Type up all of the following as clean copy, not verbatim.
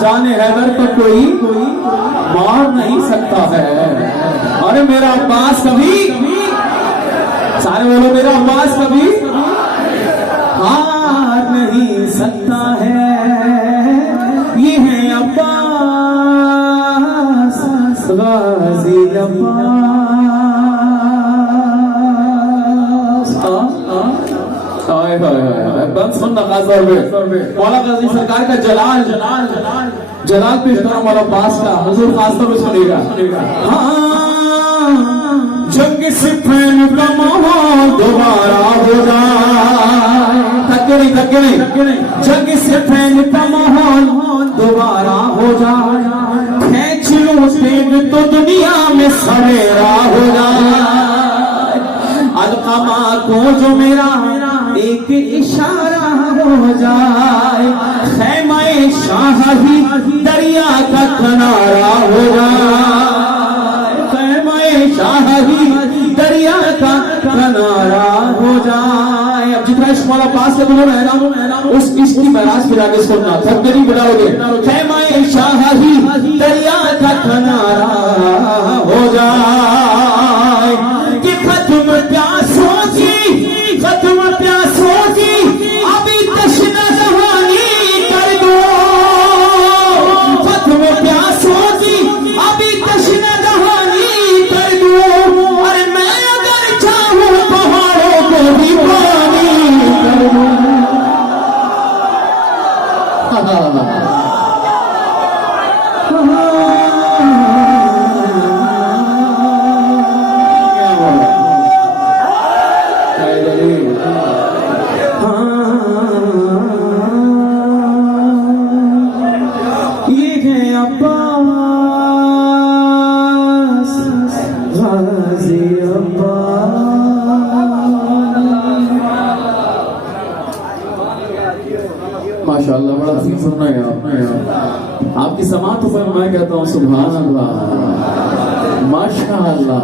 जाने हैदर को कोई मार नहीं सकता है। अरे मेरा अब्बास कभी, सारे बोलो मेरा अब्बास कभी हार नहीं सकता है। ये है अब्बास गाजी अब्बास। बंद सुनना खासतौर पे मौला गाजी सरकार का जलाल जलाल जलाल जलाल पेश करो मौला अब्बास का। हुजूर खासतौर पे सुनिएगा। जंग सिफैन का माहौल दोबारा हो जाए। थके नहीं जंग सिफैन का माहौल दोबारा हो जाए। खींच लो तेग तो दुनिया में सवेरा हो जाए। अलकमा को जो मेरा एक इशारा हो जाए। खैमाए शाही दरिया का किनारा हो जाए। खैमाए शाही दरिया का किनारा हो जाए। अब जितना इश्क वाला पास से बोलो ना उस इश्क की महराज फिर आगे सुनना, थक नहीं बढ़ाओगे। खैमाए शाही दरिया का किनारा हो जाए कि खत्म प्यासों की अभी तश्ना जवानी कर दो। खत्म प्यासों की अभी तश्ना जवानी कर दो। अरे मैं अगर चाहूं पहाड़ों को भी पानी कर दो। माशाअल्लाह बड़ा सीन सुनना है आपने। आपकी समात पर मैं कहता हूँ सुभान अल्लाह माशाअल्लाह।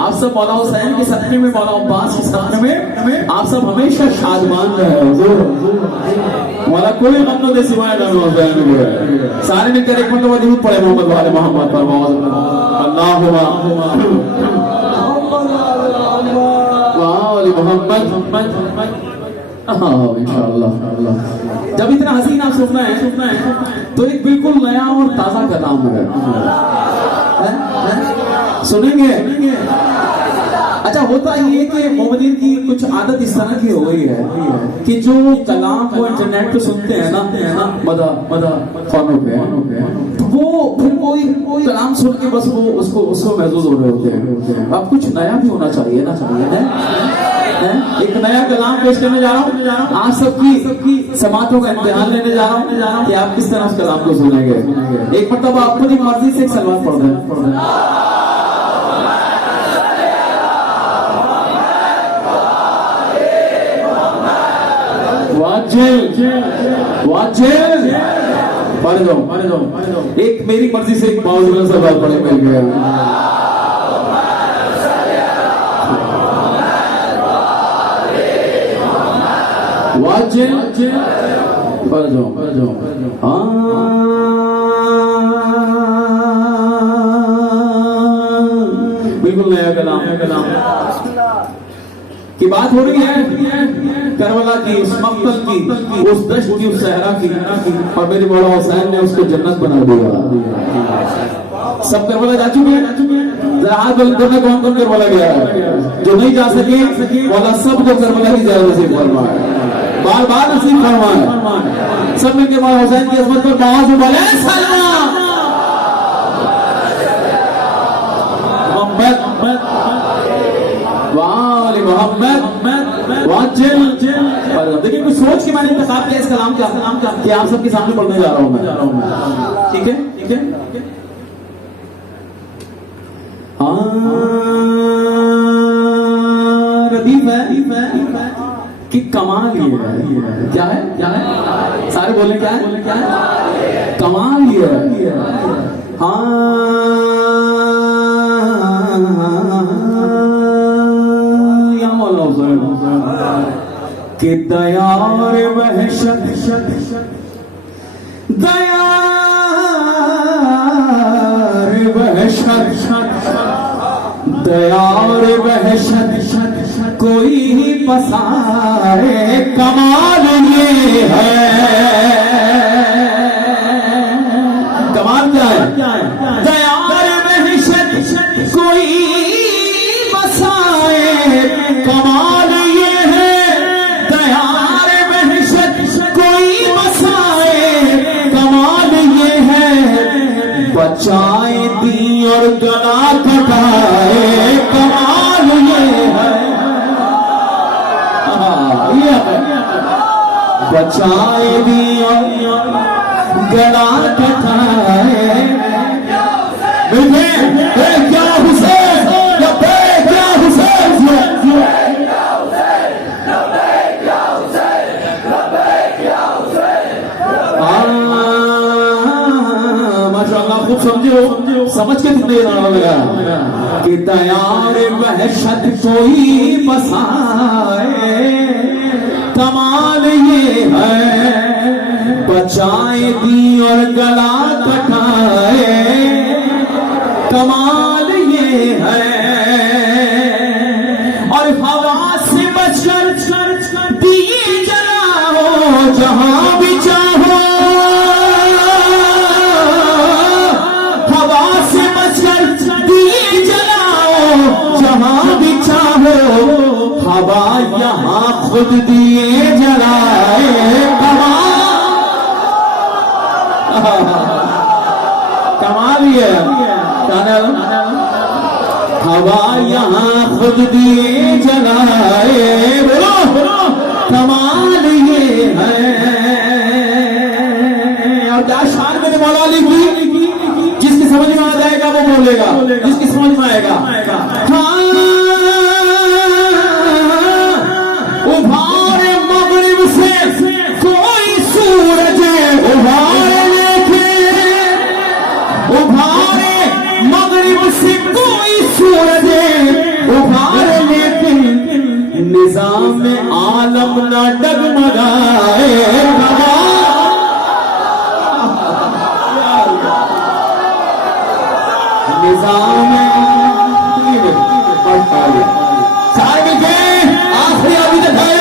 आप सब मौला हुसैन के सपने में, मौला अब्बास के सपने में आप सब हमेशा शादमान रहे। मौला कोई गम न दे सिवाय हुसैन को। सारे मिलकर एक मरतबा दुरूद पढ़े मोहम्मद वाले मोहम्मद पर। अल्लाहुम्मा मोहम्मद। हाँ इंशाअल्लाह। जब इतना हसीन आप सुनना है तो एक बिल्कुल नया और ताजा कलाम है। सुनेंगे? अच्छा होता ये कि मोहम्मदीन की कुछ आदत इस तरह की हो गई है कि जो कलाम को इंटरनेट पे सुनते हैं ना मदा फोनों पे, तो वो फिर कोई कलाम सुन के बस वो उसको महसूस हो रहे होते हैं। अब कुछ नया भी होना चाहिए ना, एक नया कलाम पेश करने जा रहा हूँ। आप सबकी समातों का इम्तिहान लेने जा रहा हूँ कि आप किस तरह उस कलाम को सुनेंगे। एक मतलब आप अपनी मर्जी से एक सलवात पढ़ दें। पढ़ दो। एक मेरी मर्जी से एक बाउल सलवात पढ़े मिल गया। पढ़ जाओ। बिल्कुल नया कलाम की बात हो रही है। करबला की, उस मक्तल की, उस दश्त की, उस सहरा की, और मेरे मौला हुसैन ने उसको जन्नत बना दिया। सब करबला जा चुके हैं। जरा हाथ बुलंद करना, कौन कौन करबला गया है? जो नहीं जा सके मौला सबको करबला की इजाजत नसीब फरमाए, बार बार नसीब फरमाए। सब मिलकर मौला हुसैन की अज़मत पर आवाज़ उठाए सलाम मोहम्मद वाले मोहम्मद। देखिए कुछ सोच के मैंने इंतखाब किया इस कलाम का कि आप सबके सामने पढ़ने जा रहा हूं मैं। ठीक है रदीफ है कि कमाल ये है। क्या है सारे बोले क्या है कमाल ये है। कि दया और वहशत, दया और वहशत, दया और वहशत कोई ही पसारे, कमाल ये है। कमाल क्या है? दया और वहशत कोई बसाए, कमाल ये है। दया और वहशत कोई बसाए, कमाल ये है। बचाए दी और गला कटाए, कमाल ये है। बचाए दी और गला कटाए, क्या हुसैन, क्या हुसैन, माशाअल्लाह खूब समझो, समझ के तुमने नारा लगा कि दयार वहशत कोई बसाए, कमाल ये है। बचाए दी और गला कटाए, कमाल ये है। और हवा से बचकर दिए जलाओ, जहां भी चाहो। हवा से बचकर दिए जलाओ, जहां भी चाहो। हवा यहाँ खुद दिए जलाए, कमाल ये हवा यहाँ खुद दिए जलाए, बोलो कमाल ये है। और क्या शान मैंने मौला लिखी, जिसकी समझ में आ जाएगा वो बोलेगा, जिसकी समझ में आएगा। उभारे मगरिब से कोई सूरज, उभारे मगरिब से कोई सूरज, उभारे लेकिन निजाम आलम न डगमगाए। निजाम चार बजे आखिरी अभी दिखाया।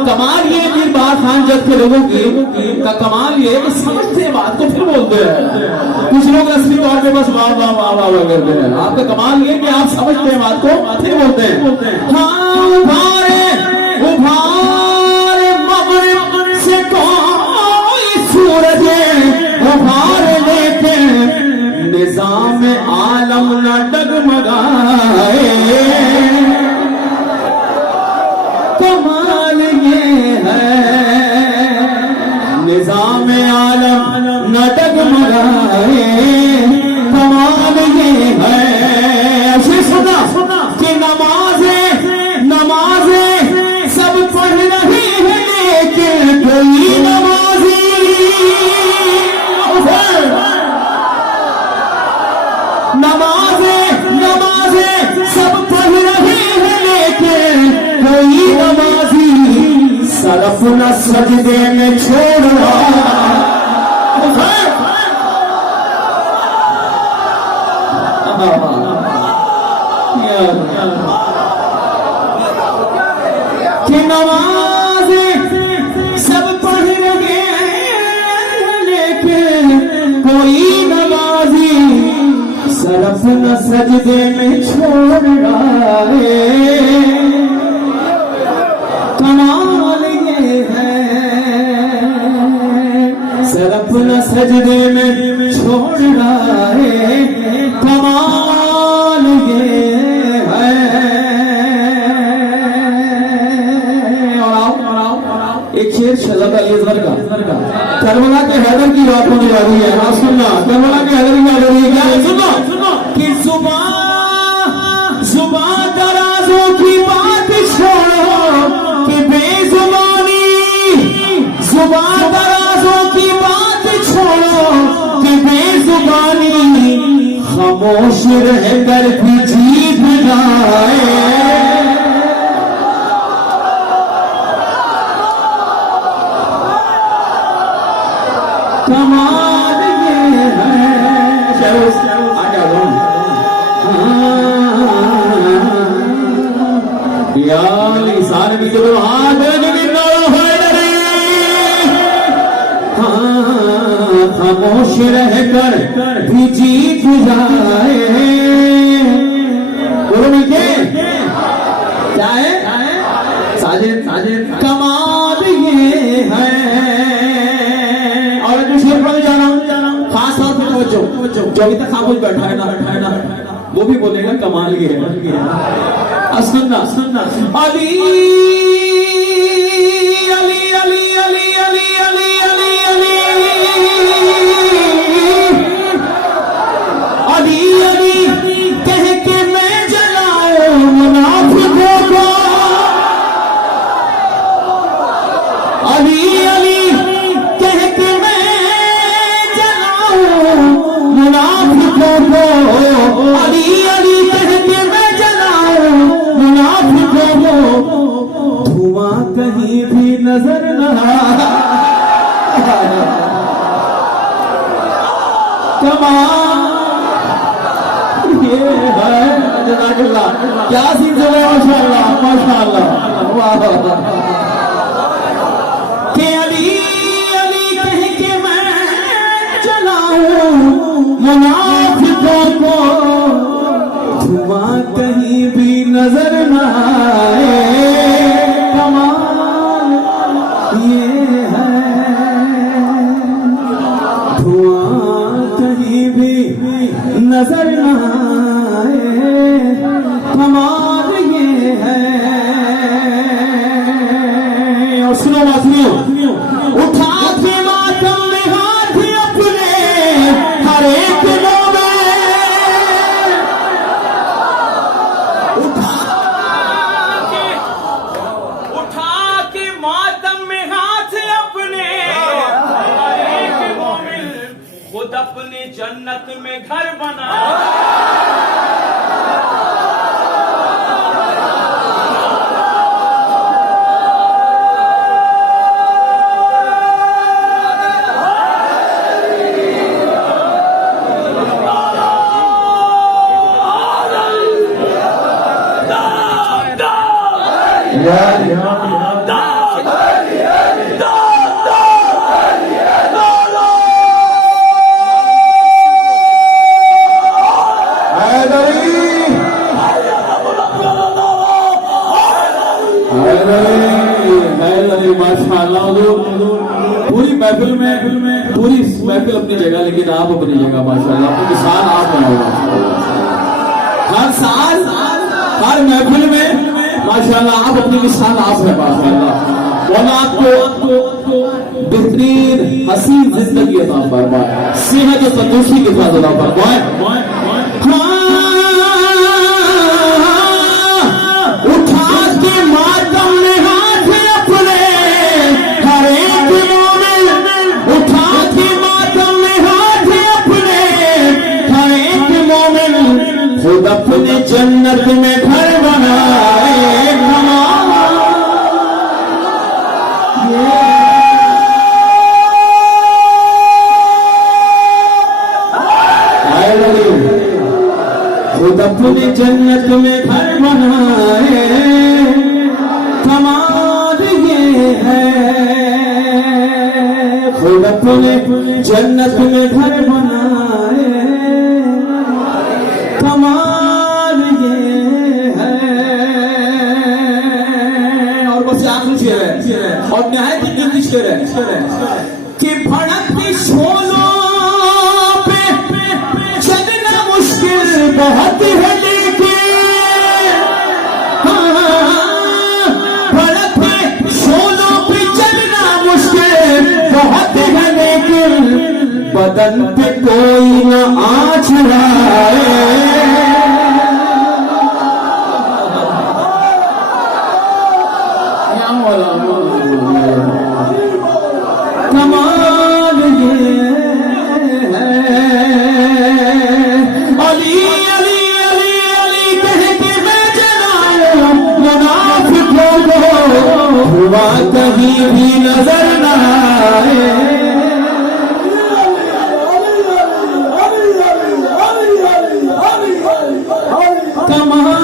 कमाल ये मीर बात खान जब के लोगों की का कमाल ये कि समझते हैं बात को फिर बोलते हैं। कुछ लोग असली तौर पे बस वाह वाह वाह वाह करते हैं। आपका कमाल ये कि आप समझते हैं बात को फिर बोलते हैं। हाँ उभारे उभारे मगरिब से कोई सूरज, उभारे लेके निजाम आलम न डगमगाए, कमाल ये है। निजाम आलम न डगमगाए, कमाल ये है। ऐसे सुना कि नमाजे सब पढ़ रही है, लेकिन कोई नमाजी नमाजे सब पढ़ रही है, लेकिन कोई नमाजी सरफ न सजदे में छोड़ रहा। कि नमाजे सब पढ़ रहे हैं, लेकिन कोई नमाजी सरफ न सजदे में छोड़ रहा है, कमाल ये है। सरफ न सजदे में छोड़ रहा है, कमाल ये है। और आओ एक शेर शहजादा अलीअज़हर का करबला के हैदर की बात होने जा रही है। हाँ सुनना, करबला के हैदर की बात हो रही है। क्या है? सुनो कि जुबान दराजों की बात छोड़ो, कि बेजुबानी खामोश रहकर भी जीत जाए। कमाल ये है। आ जाओ यार, इशारे भी तो हाथ खामोश रहकर भी जीत जाए। बोलो मिलके क्या है? साजिद साजिद कमाल ये है। और जो शेर पढ़ने जा रहा हूँ खास तौर पर जो अभी तक खामोश बैठा है ना वो भी बोलेगा कमाल ये है। सुनना सुनना अली अली अली अली अली अली अली अली अली अली कह के मैं जलाऊं मुनाफिकों को। अली अली कह के मैं जलाऊं मुनाफिकों को। अली अली कह के मैं जलाऊं मुनाफिकों को। धुआं कहीं भी नजर न कमाल ये है। क्या सीन चल रहा है? माशाअल्लाह माशाअल्लाह वाह। के अली अली कह के मैं जलाऊं मुनाफिकों को। धुआं कहीं भी नजर न आए। कमाल ये है। धुआं कहीं भी नजर न आए। कमाल ये है। और सुनो बात सुनियो, उठा के मातम में हाथ अपने हर एक खुद अपनी जन्नत में घर बना। पूरी महफिल में पूरी महफिल अपनी जगह, लेकिन आप अपनी जगह माशाल्लाह। आपकी मिसाल आप बनाओ हर साल हर महफिल में माशाल्लाह। आप अपनी मिसाल आप है माशाल्लाह। और आपको बेहतरीन हसीन जिंदगी अता फरमाए, सेहत और तंदुरुस्ती के साथ अता फरमाए। उठा के मातम में हाथ अपने हर एक मोमिन। उठा के मातम में हाथ अपने हर एक मोमिन। खुद अपने जन्नत में घर बनाए। खुद अपने जन्नत में घर बनाए। कमाल ये है। खुद अपने जन्नत में घर बनाए। कमाल ये है। और बस आखिरी शेर है और नहायत ही कीमती शेर है कि भड़कती शोलों पे चलना मुश्किल बहुत है, लेकिन भड़कते शोलों पे चलना मुश्किल बहुत है, लेकिन बदन पे कोई न आँच आए। कमाल ये है। अली कहीं भी नजर न आए। कमाल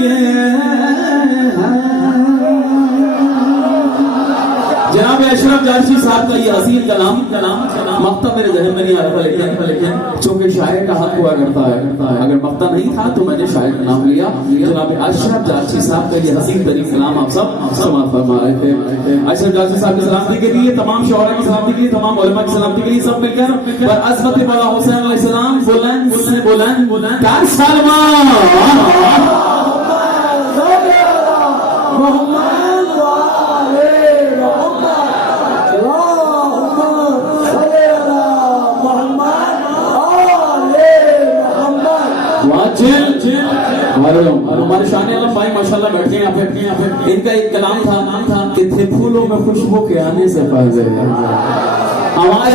ये जनाब अशरफ जारसी साहब का ये असील कलाम मक्ता मेरे जहन में नहीं आ रहा, लेकिन चूंकि शायर का हक हुआ करता है, अगर मक्ता नहीं था तो मैंने शायर का नाम लिया। जनाब अशरफ जारसी साहब का ये हसीन तरीन कलाम आप सब समाअत फरमा रहे थे। अशरफ जारसी साहब की सलामती के लिए, तमाम शोहरा की सलामती के लिए, तमाम उलमा की सलामती के लिए सब मिलकर पर अज़मत मौला हुसैन अलैहिस्सलाम बुलंद कर सलमान हमारे शान आलम भाई माशाल्लाह बैठे हैं यहाँ पे। इनका एक कलाम था कि थे फूलों में खुशबू के आने से फायदे हमारे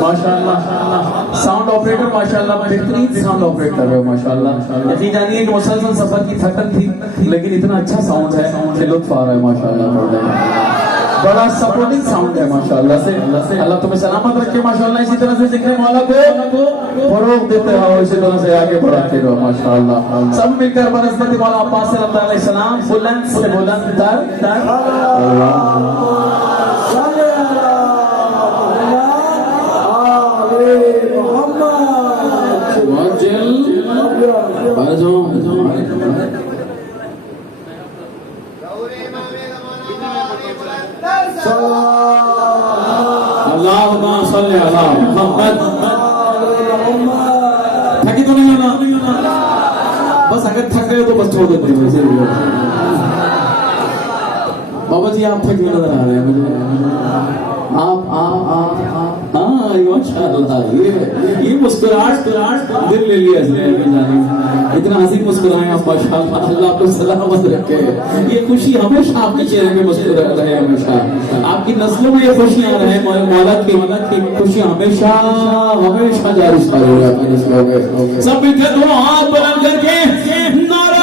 माशाल्लाह साउंड ऑपरेटर माशाल्लाह बेहतरीन साउंड ऑपरेटर है माशाल्लाह। यकीन जानिए कि मुसलसल सफर की थकन थी, लेकिन इतना अच्छा साउंड है कि लुत्फ आ रहा है माशाल्लाह। बड़ा सपोर्टिंग साउंड है माशाल्लाह से। अल्लाह तुम्हें सलामत रखे माशाल्लाह। इसी तरह से जिक्र मौला को फरोग देते रहो, इसी तरह से आगे बढ़ाते रहो माशाल्लाह। सब मिलकर बनस्बत मौला अब्बास अलैहिस्सलाम बुलंद से बुलंद तर थकी तो नहीं होना, बस अगर थक गए तो बस छोड़ देते हैं वैसे। बाबा जी आप थके नजर आ रहे हैं मुझे। आप माशाअल्लाह ये मुस्कुराहट दिल ले लिया इसने। इतना हंसी मुस्कुराए आप माशाअल्लाह। अल्लाह आपको सलामत रखे। ये खुशी हमेशा आपके चेहरे पे मुस्कुरा रहे, हमेशा आपकी नस्लों में ये खुशियां रहे। मौला की खुशियां हमेशा जारी रहे आपकी नस्लों में। सब मिलकर दोनों हाथ बुलंद करके नारे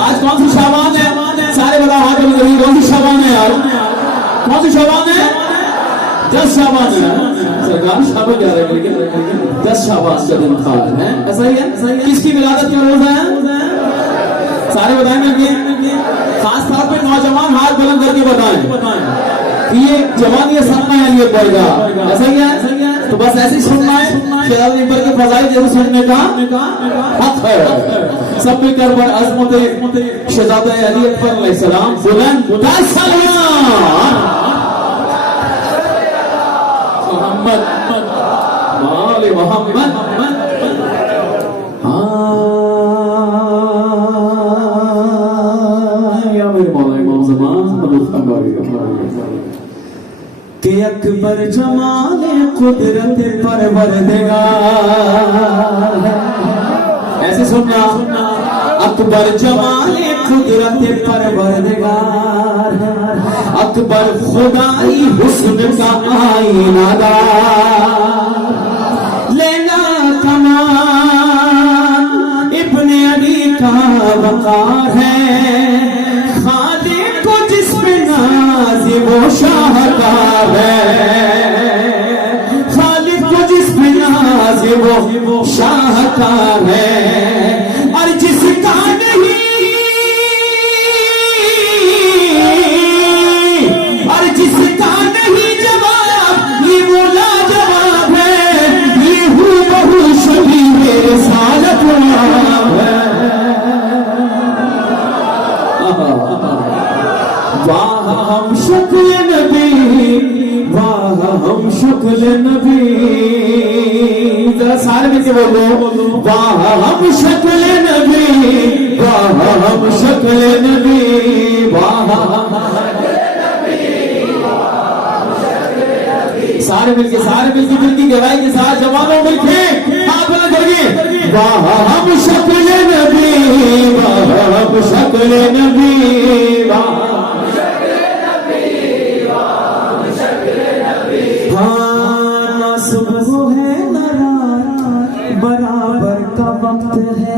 आज कौन सी शाबान है? सारे बताओ हाथ में कौन सी शाबान है यार? कौन सी शाबान है? 10 शाबान है सरकार। शाबान क्या है, लेकिन 10 शाबान का दिन था है। ऐसा ही है। किसकी विलादत का रोज है? सारे बताएं मिलके। खास तौर पे नौजवान हाथ बुलंद करके बताएं कि ये जवानी ये सपना है ये बढ़ेगा। ऐसा ही है। तो बस ऐसे ही सुनना है कि पर के फजाइल जैसे सुनने का हक है। सब मिलकर पर अज़मत शहज़ादा अली अकबर अलैहिस्सलाम बुलंद कर सलमान मोहम्मद आले मोहम्मद। या मेरे मौला इमाम ज़मान के अकबर जमाने कुदरत परवरदिगार। ऐसे सुनना, अकबर जमाने कुदरत परवरदिगार, अकबर खुदाई हुस्न का आईनादार, लेला कमान इब्ने अली का वकार है, खादे को जिसमें नाज़ वो शाहकार है, खालिद को जिसमें नाज़ वो शाहकार है, और जिसका नहीं, और जिसका नहीं जवाब ये वो लाजवाब है, ये हूँ बहु शबी मेरे सालत है। वाह हम शक्ल नबी, वाह हम शक्ल नबी। जरा सारे मिलके बोलो, वाह हम शक्ल नबी, वाह हम शक्ल नबी, वाह सारे मिलके मिलकी गवाही के साथ जवानों मिलके आप बोलो जल्दी, वाह हम शक्ल नबी, वाह हम शक्ल नबी, वाह ना सुबह है ना रात, बराबर का वक्त है,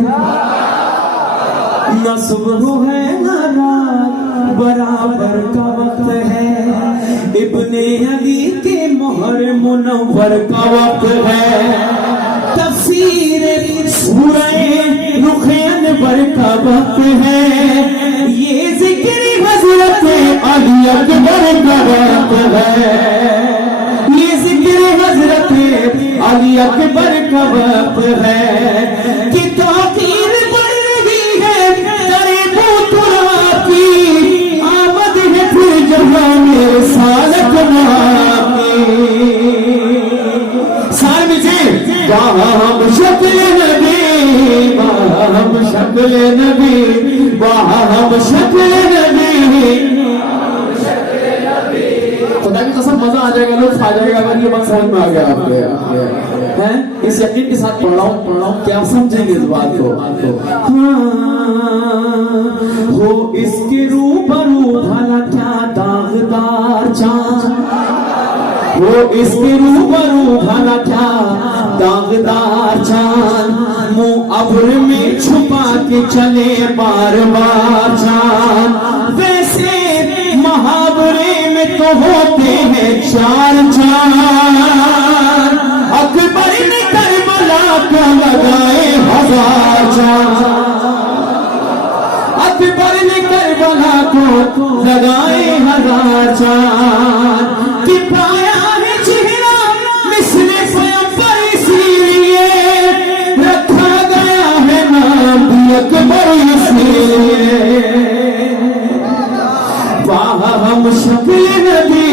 ना सुबह है ना रात, बराबर का वक्त है। इब्ने अली के मोहर मुनव्वर का वक्त है। तफसीर सूरह रुख अनवर का वक्त है। ये जिक्र हजरत अली अकबर का वक्त है। ये जिक्र हजरत अली अकबर का वक्त है। कि ताकीर बढ़ रही है करीबो तुरा की, आमद है फिर जहां मेरे सालक साल में से वाह हम शक्ल नबी, वाह हम शक्ल नबी, वाह हम शक्ल नबी। खुदा की कसम मजा आ जाएगा, लुत्फ आ जाएगा अगर ये बात समझ में आ गया आपके हैं। इस यकीन के साथ पढ़ रहा हूँ कि आप समझेंगे इस बात को। हो इसके रूबरू भला क्या दागदार चांद, वो इसके रूबरू भला क्या दागदार चांद, मुंह अब्र में छुपा के चले बार बार चांद। वैसे मुहावरे में तो होते हैं चार चांद, अकबर ने करबला को लगाए 1000 चांद, अकबर ने करबला को लगाए 1000 चांद। कि पाया है चेहरा मिसले पैगंबर, इसीलिए रखा गया है नाम भी अकबर इसलिए। वाह हम शक्ल नबी,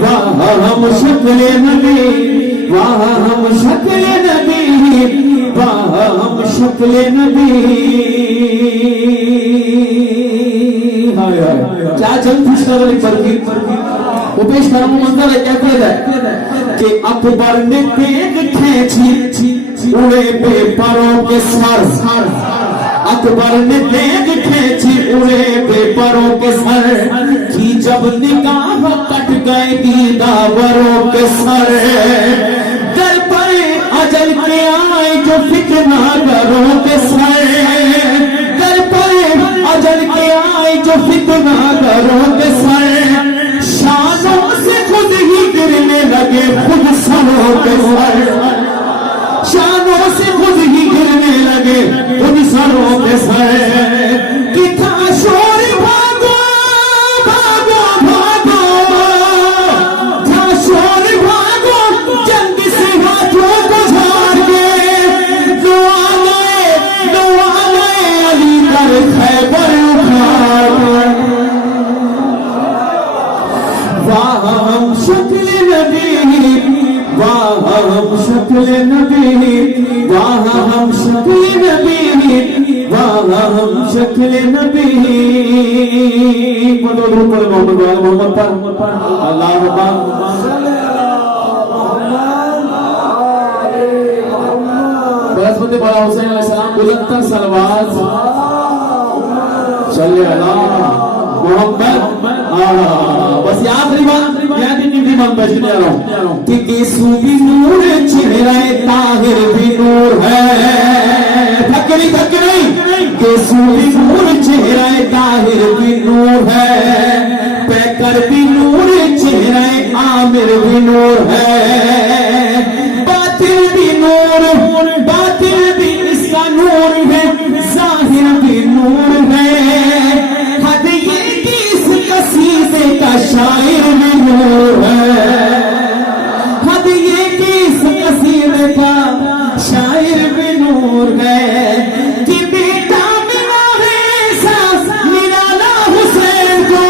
वाह हम शक्ल नबी, वाह हम शक्ल नबी, वाह हम शक्ल नबी। हाय हाय क्या जंग खुश कर वो पेश करा मंजर है। कहते हैं कि अकबर ने तेग खींची उड़े बेपरों के सर, अकबर ने तेग खींची उड़े बेपरों के सर, की जब निगाह कट गए दीदावरों के सर। दर पर अजल के आए जो फितना करों के सर, दर पर अजल के आए जो फितना करों के सर। शानों से खुद ही गिरने लगे खुद सरों के सर, शानों से खुद ही गिरने लगे खुद सरों के सर। कि था शोर भागो भागो भागो, था शोर भागो जंग से हाथों को झाड़ के, दो आ गए अली कर खैबर उखाड़ के। वाह हम शक्ल नबी, वाह हम शक्ल नबी, वाह हम शक्ल नबी, वाह हम शक्ल नबी। बोलो मोहम्मद पर अल्लाह बरसपति बड़ा हुसैन अलैहिस्सलाम बुलंद सलवात चले अला मोहम्मद। बस आखिरी बात मन बचने जा रहा हूँ कि गेसू भी नूर, चेहरा ताहिर भी नूर है। थक नहीं गेसू भी नूर, चेहरा ताहिर भी नूर है। पैकर भी नूर, चेहरा आमिर भी नूर है। बातिल भी नूर, बातिल भी इसका नूर है। जाहिर भी नूर है। हद ये कि इस कसीदे का शायर भी नूर है। हद ये कि इस कसीदे का शायर भी नूर है। कि बेटा मिला है सास निराला हुसैन को,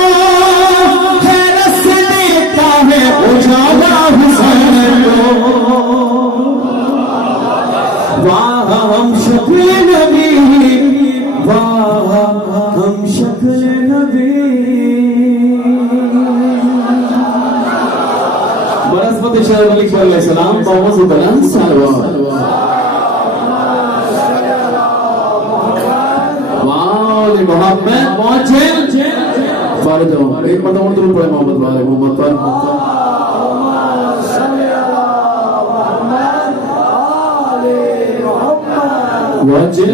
पर अलैहिस्सलाम बहुत बुलंद सलवात। वाले मोहम्मद पहुंचे फारिद हो एक मरतबा तुम पढ़े मोहम्मद वाले मोहम्मद पर वाजिल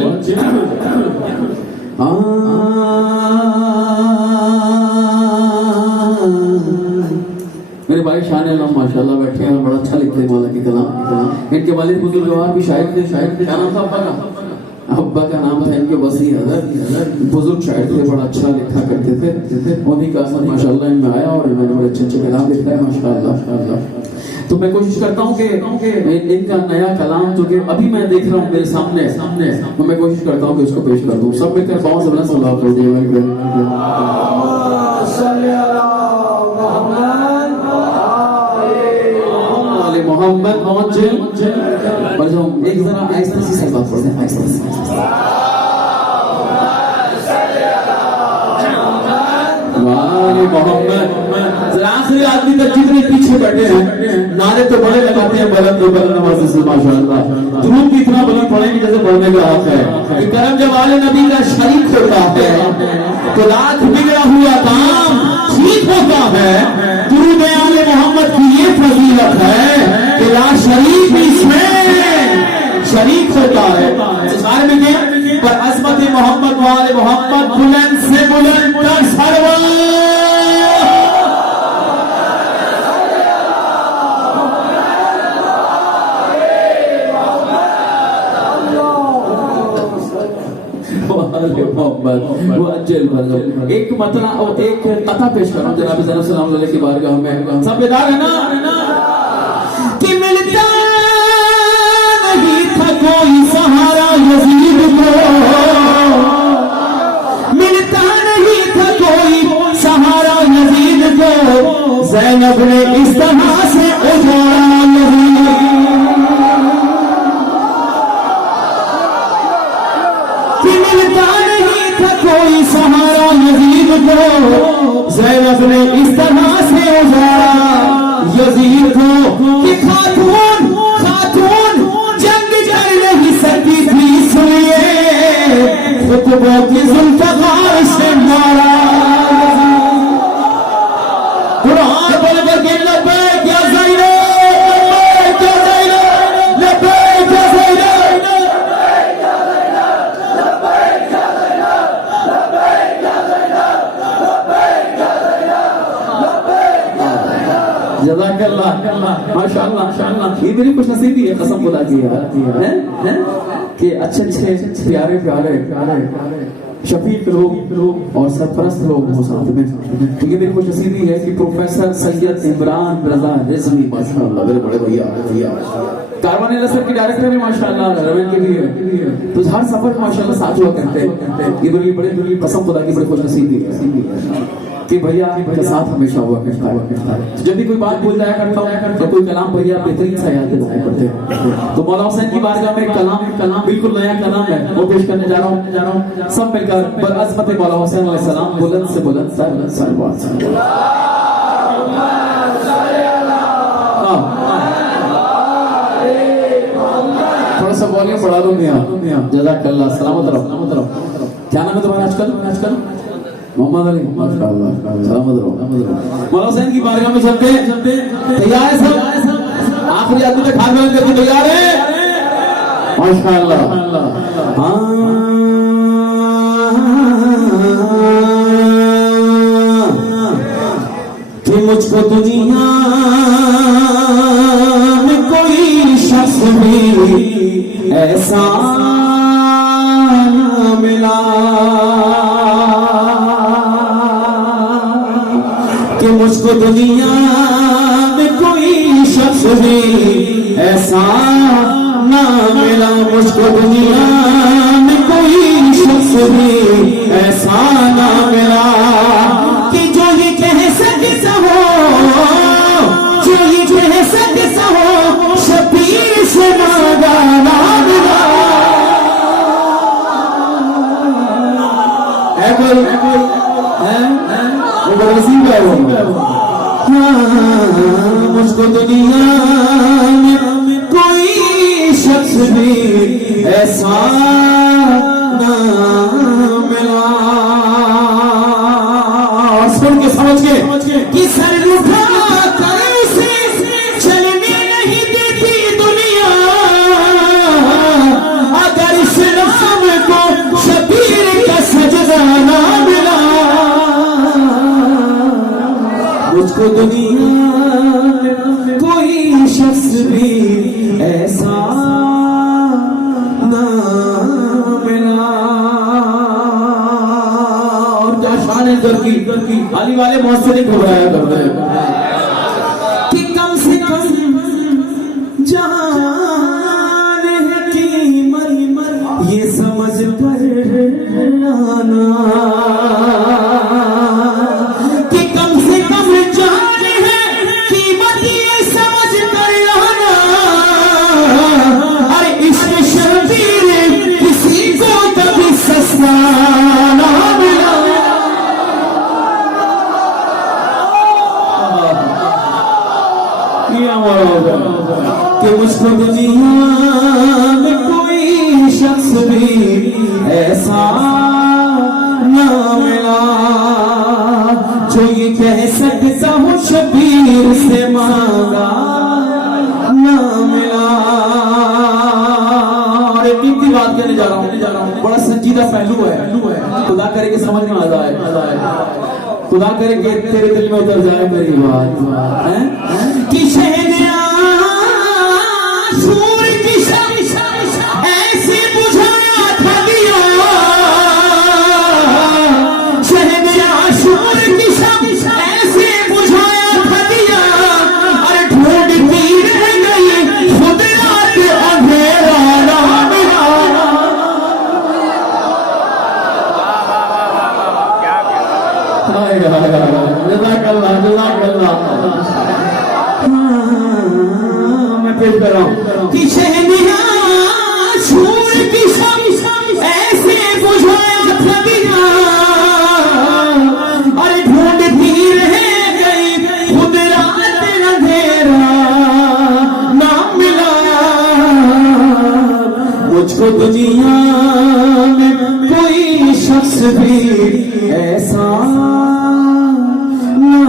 मेरे भाई शान अल्लाह माशाल्लाह बैठे हैं, बड़ा अच्छा लिखते हैं मौला की कलाम। इनके वालिद बुजुर्ग भी शायर थे। शायर क्या नाम था अब्बा का? अब्बा का नाम था इनके वसी हज़रत। बुजुर्ग शायर थे, बड़ा अच्छा लिखा करते थे। उन्हीं का असर माशाल्लाह इनमें आया और मैंने बड़े अच्छे कलाम लिखा है माशाल्लाह। तो मैं कोशिश करता हूँ कि इनका नया कलाम जो कि अभी मैं देख रहा हूँ मेरे सामने, तो मैं कोशिश करता हूँ कि उसको पेश कर दूँ। सब मिलकर बहुत ज़बरदस्त सलाम कर दिए मोहम्मद पहुंचे। एक जरा आहिस्ता से बात करते हैं, आहिस्ता से। मोहम्मद जरा आखिरी आदमी तक जितने पीछे बैठे हैं नारे तो बड़े लगाते हैं बुलंद नवाज से माशाअल्लाह। दुरूद भी इतना बुलंद पढ़ेंगे जैसे पढ़ने का हक है कि करम जब वाले नबी का शरीक होता है तो लाख बिगड़ा हुआ काम ठीक होता है। दुरूद आले मोहम्मद की ये फजीलत है कि ला शरीक इसमें शरीक होता है। सारे में पर अज़मत मोहम्मद वाले मोहम्मद बुलंद से बुलंद तर सरवर। एक मतला और एक कथा पेश कर रहा हूँ जनाब ज़ैनब सलाम अलैहि की बारगाह में। सब बेदार है ना कि मिलता नहीं था कोई सहारा यजीद को, मिलता नहीं था कोई सहारा यजीद को, ज़ैनब ने इस तरह से उजाड़ा यजीद। कि मिलता नहीं था कोई सहारा यजीद को, ज़ैनब ने इस तरह से उजाड़ा यजीद को कि खातून खातून जंग कर नहीं सकती थी, सुनिए खुतबों की ज़ुल्फ़कार से मारा। कुरान बोल के लब्बैक या ज़ैनब, लब्बैक या ज़ैनब, लब्बैक या ज़ैनब, लब्बैक या ज़ैनब, लब्बैक या ज़ैनब, लब्बैक या ज़ैनब। जज़ाकल्लाह माशाअल्लाह माशाअल्लाह। ये मेरी खुश नसीबी है कसम खुदा की है कि अच्छे अच्छे प्यारे प्यारे शफीक लोग और सरपरस्त लोग हो साथ में। तो ये मेरी खुश नसीबी है कि प्रोफेसर सैयद इमरान रजा रिजवी माशाअल्लाह मेरे बड़े भैया कारवान लसर के डायरेक्टर भी माशाअल्लाह, रवन के भी है। तो हर सफर माशाअल्लाह साथ हुआ करते हैं। ये मेरी बड़े कसम खुदा की बड़ी खुश नसीबी है कि भैया के साथ हमेशा हुआ करता है। जब भी कोई बात बोल जाया करता हूँ तो कोई कलाम भैया बेहतरीन सा याद दिलाया करते हैं। तो मौला हुसैन की बारगाह में कलाम बिल्कुल नया कलाम है वो पेश करने जा रहा हूँ। सब मिलकर बअज़मत मौला हुसैन अलैहिस्सलाम बुलंद से बुलंद सलवात। थोड़ा सा वॉल्यूम बढ़ा दो मियां। जज़ाकल्लाह। सलामत रहो। क्या नाम है तुम्हारा आजकल? मोहम्मद अली माशाअल्लाह। सलामत रहो। मौला हुसैन की बारगाह में चलते तैयार है सब? आखिरी आदमी तक हाथ में करके तैयार है माशाअल्लाह। कि मुझको दुनिया में कोई शख्स भी ऐसा मिला कि मुझको दुनिया में कोई शख्स भी ऐसा ना मिला, मुझको दुनिया में कोई शख्स भी ऐसा ना मिला कि जो ये कह सकता हो, जो ये कह सकता हो शबीर से मांगा ना मिला। हाँ, मुझको दुनिया में कोई शख्स भी ऐसा ना मिला। सुन के समझ के कि सर उठा कर उसे चलने नहीं देती दुनिया, अगर इस्लाम को शबीर का सजदा ना मिला। मुझको दुनिया में कोई शख्स भी ऐसा ना मिला। और क्या शान है दर की, आली वाले बहुत से नहीं घबराया करते हैं कि कम से कम जान है कीमत ये समझ कर आना, कि कम से कम जान है कीमत ये समझ कर आना। अरे इश्क शबीर किसी को कभी सस्ता ना मिला। कि मुझको दुनिया में कोई शख्स भी ऐसा ना मिला जो ये कह सकता हूँ शबीर से मांगा ना मिला। और एक कीमती बात कहने जा रहा हूँ, बड़ा संजीदा पहलू है, खुदा करे कि समझ में आ जाए, खुदा करे कि तेरे दिल में उतर जाए मेरी बात है कि शूर की ऐसे बुझाया था दिया, शूर की ऐसे बुझाया था दिया। अरे ढूंढती रह गई खुद रात अंधेरा ना मिला। जज़ाकल्लाह जज़ाकल्लाह। मैं पेश कर रहा हूँ कि शूर की ऐसे बुझाया था दिया। अरे ढूंढती रह गई खुद रात अंधेरा ना मिला। मुझको दुनिया में कोई शख्स भी ऐसा ना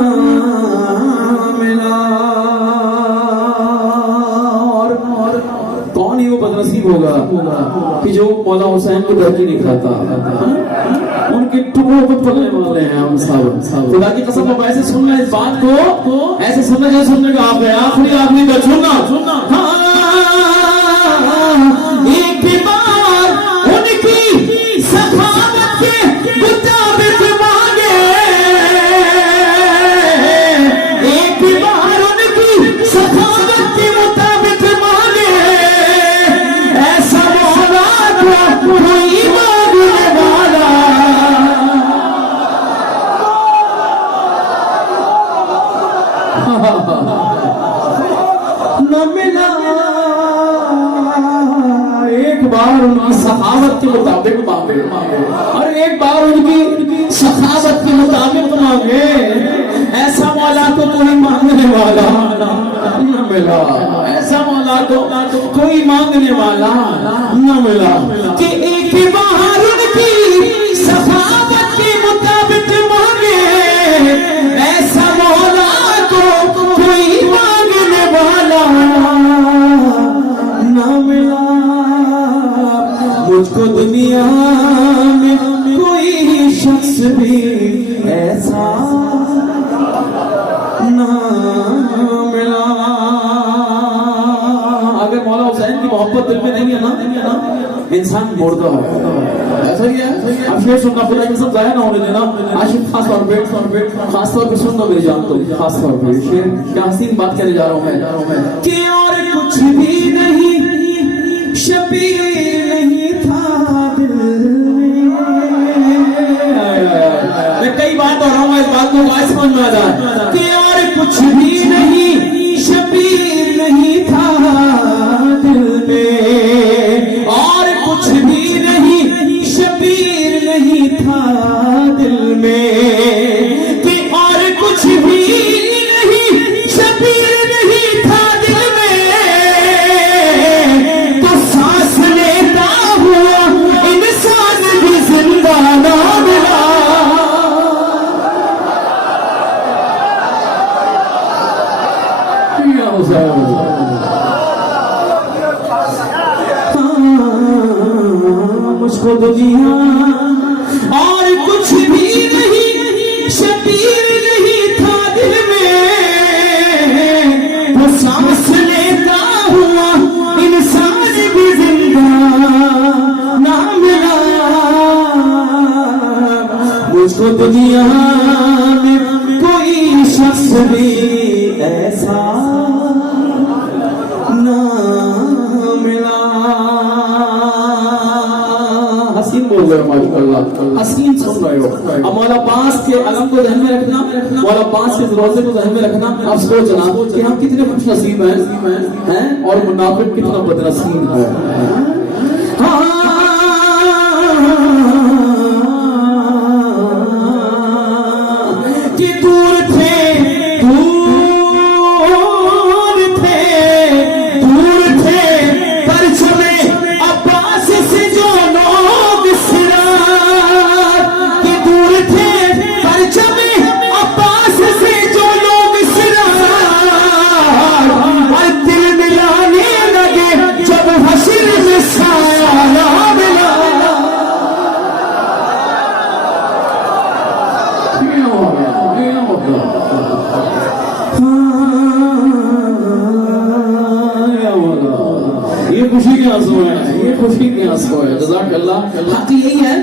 मिला। और कौन ही वो बदनसीब होगा कि जो मौला हुसैन को दर्जी नहीं खाता, उनके टुकड़ों पर पलने वाले हैं हम सब। खुदा की कसम आप ऐसे सुनना इस बात को, ऐसे सुनना जैसे सुनने का आप है आखिरी का सुनना। एक बार उनकी सखावत के मुताबिक मांगे, एक बार उनकी सखावत के मुताबिक मांगे, ऐसा मौला को कोई मांगने वाला न मिला। एक बार उनकी सखावत के मुताबिक मांगे, और एक बार उनकी सखावत के मुताबिक मांगे, ऐसा मौला को कोई मांगने वाला न मिला। ऐसा मौला को कोई मांगने वाला न मिला कि एक बार उनकी सखावत के मुताबिक मांगे, ऐसा मौला को कोई मांगने वाला न मिला। मुझको दुनिया में कोई शख्स भी ऐसा ना मिला। अगर मौला हुसैन की मोहब्बत दिल में नहीं है ना, इंसान मुर्दा है। ऐसा ही है। अब शेर सुनना, खुदा की कसम जाया ना होने देना। आशिक खास तौर पे सुनना मेरी जान को, खास तौर पे शेर क्या हसीन बात कहने जा रहा हूँ मैं कि और कुछ भी नहीं शबीर नहीं था दिल में। मैं कई बार दोहराऊंगा इस बात को, आज समझ में आ जाए कि और कुछ भी नहीं शबीर नहीं था दिल में, और कुछ भी नहीं शबीर नहीं था दिल में, कि और कुछ भी नहीं मुझको दुनिया में कोई शख्स भी ऐसा ना मिला। हसीन बोल रहे हो माशाअल्लाह, हसीन सुन रहे हो। अब मौला पास के अलम को ध्यान में रखना, मौला पास के रोजे को ध्यान में रखना। अब सोचना कि हम कितने खुश नसीब हैं और मुनाफिक कितना बदनसीब है। कि दूर थे परचमे अब्बास से जो लोग सिरार, कि दूर थे परचमे अब्बास से जो लोग सिरार, और दिल मिलाने लगे जब हश्र में साया मिला। ये खुशी के आंसू है, ये खुशी के आंसू है। जज़ाकल्लाह। बाकी यही है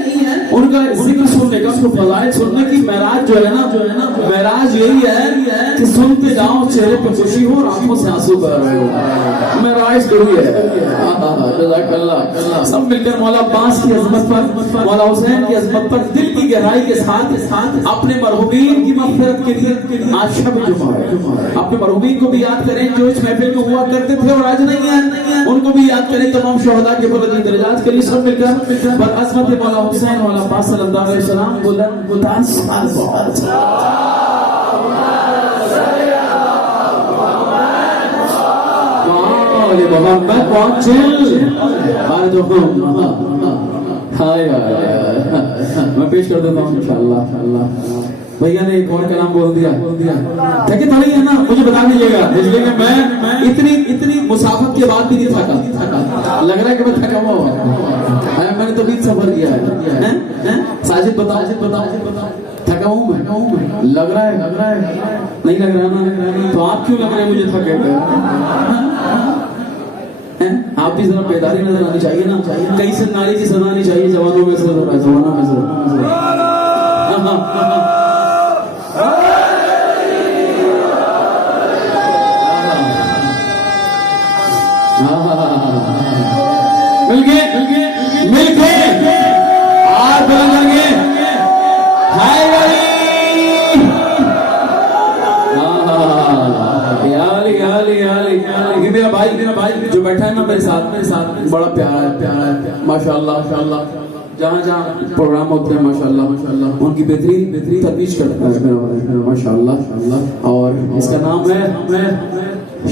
उनका जिक्र सुनने का, उसको फज़ाइल सुनने की। मेराज जो है ना मेराज यही है कि सुनते जाओ, चेहरे पर खुशी हो और आंखों से आंसू बह रहे हो। मेराज तो ही है। जज़ाकल्लाह। सब मिलकर मौला अब्बास की अज़मत पर, मौला हुसैन की अज़मत पर दिल की गहराई के साथ अपने मरहूमीन की मग़फ़िरत के लिए आज शब जुमा है। अपने मरहूमीन को भी याद करें जो इस महफिल में हुआ करते थे और आज नहीं है, उनको भी याद करें। तमाम शोहदा के बुलंद दर्जात के लिए सब मिलकर पर अज़मत मौला हुसैन मौला अब्बास सल्लल्लाहु अलैहि वसल्लम बुलंद साल बहुत मोहम्मद पहुंचे मैं पेश कर देता हूँ इंशाअल्लाह। भैया ने एक और कलाम बोल दिया थके थोड़ी है ना, मुझे बता दीजिएगा, इसलिए कि मैं इतनी मुसाफत के बाद भी नहीं थका। लग रहा है कि मैं थका हुआ हूँ। मैंने तो बीच सफर किया है। साजिद बताओ थका हूँ मैं? लग रहा है नहीं लग रहा ना? तो आप क्यों लग रहे हैं मुझे थके हुए? आप भी जरा बेदारी नजर आनी चाहिए ना। कहीं से नारी की सजा आनी चाहिए। जवानों में से मिलके आप बोलेंगे हाय मेरा भाई जो बैठा है ना मेरे साथ बड़ा प्यारा है माशाअल्लाह। जहाँ प्रोग्राम होते हैं माशाअल्लाह उनकी बेहतरीन तर्वीज करता है मेरा माशाअल्लाह। और इसका नाम है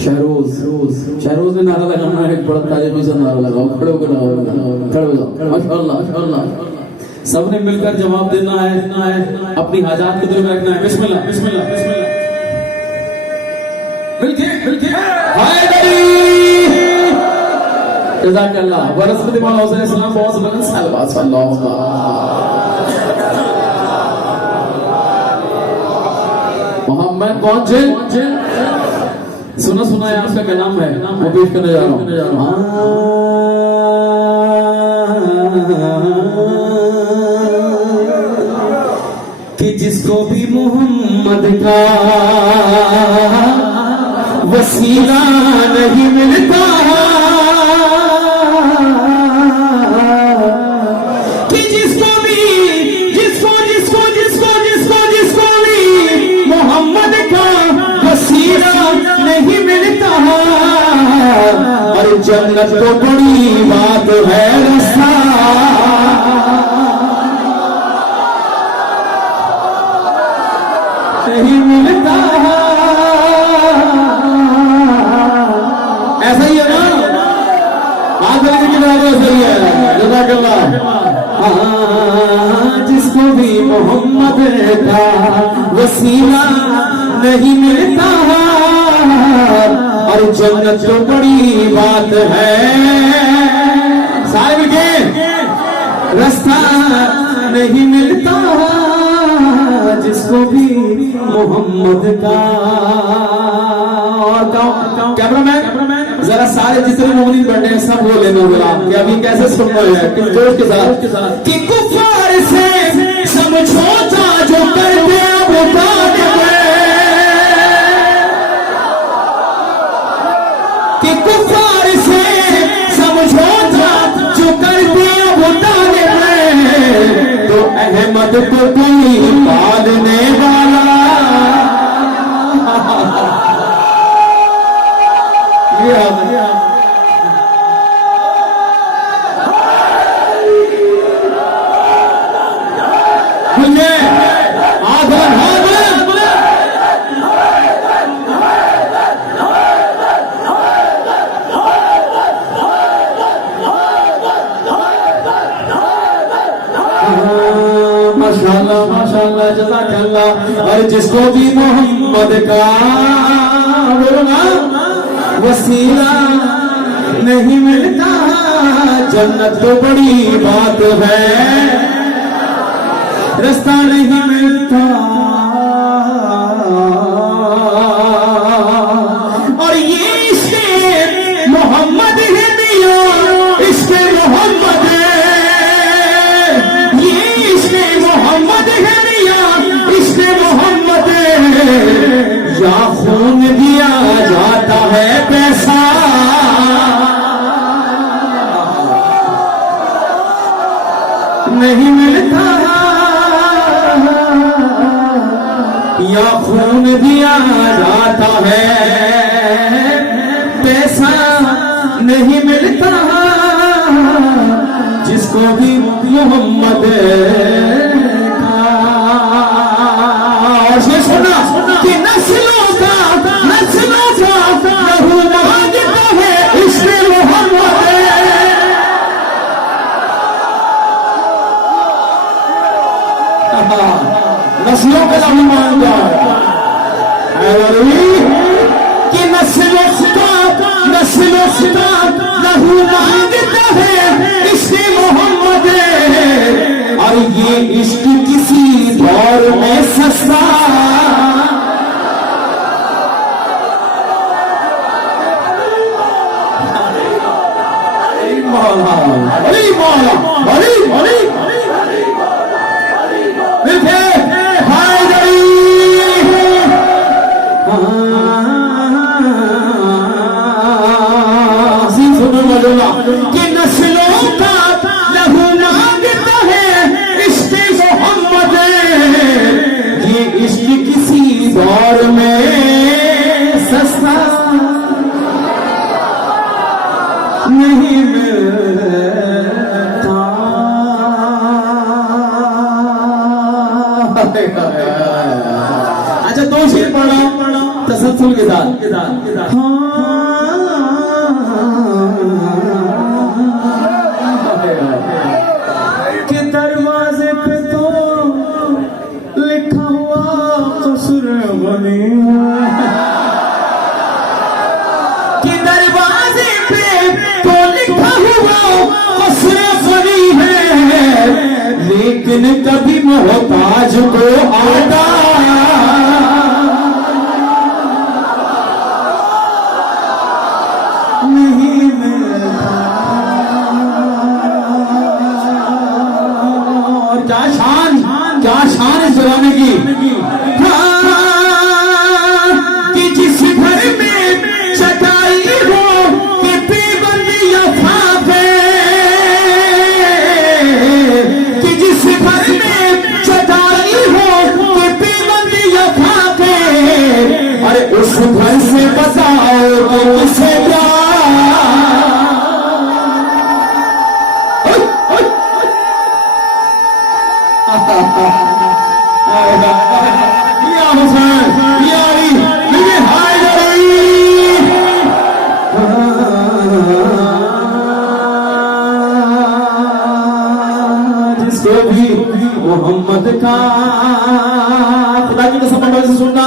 शहरोज ने नारा लगाना है, बड़ा तारीफी से नारा लगाओ, खड़े हो जाओ माशाअल्लाह। सबने मिलकर जवाब देना है, अपनी हाजात को दिल में रखना है। बिस्मिल्लाह मिलके जज़ाकल्लाह। वरसत मौला हुसैन सलाम बहुत बुलंद सलवात सल्लल्लाहु अलैहि मोहम्मद पहुंचे। सुना है आपका कलाम है, वो पेश करने जा रहा हूँ। कि जिसको भी मोहम्मद का वसीला नहीं मिलता, कि जिसको भी मोहम्मद का वसीला नहीं मिलता, और जन्नत तो बड़ी बात है रास्ता नहीं मिलता। ऐसा ही है ना? बात सही है। जज़ाकल्लाह। जिसको भी मोहम्मद का वसीला नहीं मिलता, और जन्नत तो बड़ी बात है। साहिब के रास्ता नहीं मिलता, जिसको भी मोहम्मद का। और कैमरामैन जरा सारे जितने मोमिन बैठे हैं सब वो लेना होगा कि अभी कैसे सुन रहे हैं, किस जोश के साथ। कि कुफार से समझौता अहमद को कोई पालने वाला। मुझे आधर माशाअल्लाह माशाअल्लाह जज़ाकल्लाह। और जिसको भी मोहम्मद का वसीला नहीं मिलता, जन्नत तो बड़ी बात है, रास्ता नहीं मिलता। और ये इसके मोहम्मद है मियां, इसके मोहम्मद, ये इसके मोहम्मद है मियां, इसके मोहम्मद। या खून दिया जाता है पैसा, नहीं मिलता। या खून दिया जाता है पैसा नहीं मिलता। जिसको भी मोहम्मद का, और ये सुना कि नस्लों का लहू मांगता है इसके मोहम्मद। नस्लों का लहू मांगता है कि नस्लों का लहू मांगता है इसके मोहम्मद। और ये इश्क किसी दौर में सस्ता कि नस्लों का लहू मांगता है इसके मोहम्मद। ये इश्क किसी दौर में सस्ता नहीं मिलता। अच्छा दो शेर पढ़ा तसल्सल के साथ। के दरवाजे पे तो लिखा हुआ कसूर बने, के दरवाजे पे तो लिखा हुआ कसूर बनी है। लेकिन कभी मोहताज को आता नहीं मिलता। और क्या शान इस जमाने की। कि जिस घर में चटाई हो कि पीबंदी या फाफे, कि जिस घर में चटाई हो कि पीबंदी या फाफे। अरे उस घर से बताओ कि किसे क्या जिसको भी मोहम्मद का, खुदा की कसम से सुनना,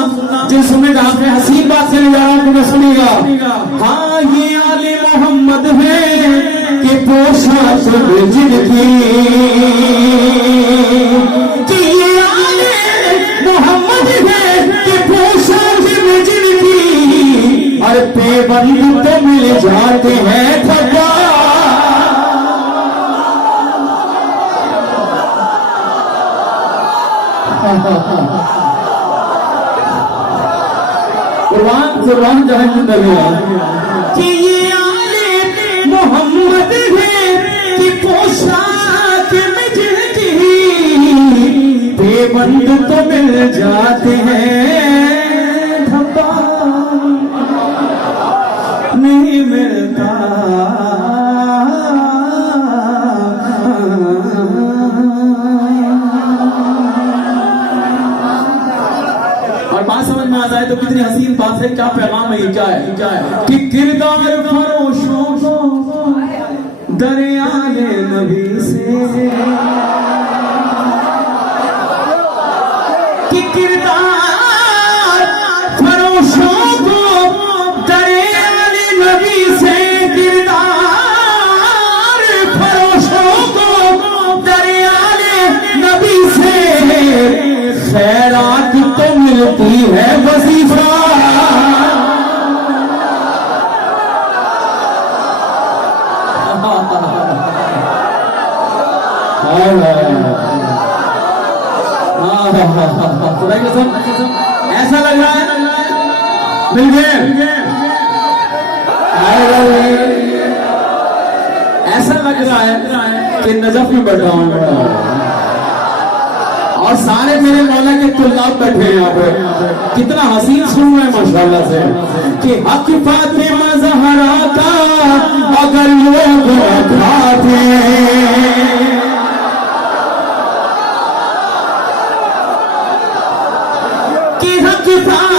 जिस सुनने का आपने हसीन बात से जा रहा हूं सुनिएगा। हाँ ये आले मोहम्मद है कि पोशाक जिनकी, कि ये आले मोहम्मद है कि पोशाक जिनकी। और पेबंद तो मिल जाते हैं थका। कुर्बान जहन कि ये आले मोहम्मद है कि पोशाक में जिनकी। बंद तो मिल जाते हैं, धब्बा नहीं मिलता। और बात समझ में आ जाए तो कितनी हसीन बात है, क्या पैगाम है, क्या है, क्या है कि किरदार फरोशों को दरियाए नबी से, कि किरदार फरोशों को दरियाए नबी से, किरदार फरोशों को दरियाए नबी से, खैरात तो मिलती है वजीफा। ऐसा लग रहा है मिल गए, ऐसा लग रहा है कि नजफ में बैठा हूं और सारे मेरे मौला के तुल्लाब बैठे हैं यहाँ पे। कितना हसीन सुन रहे हैं माशाल्लाह से कि हक फातिमा ज़हरा का अगर लोग खाते, कि हक फातिमा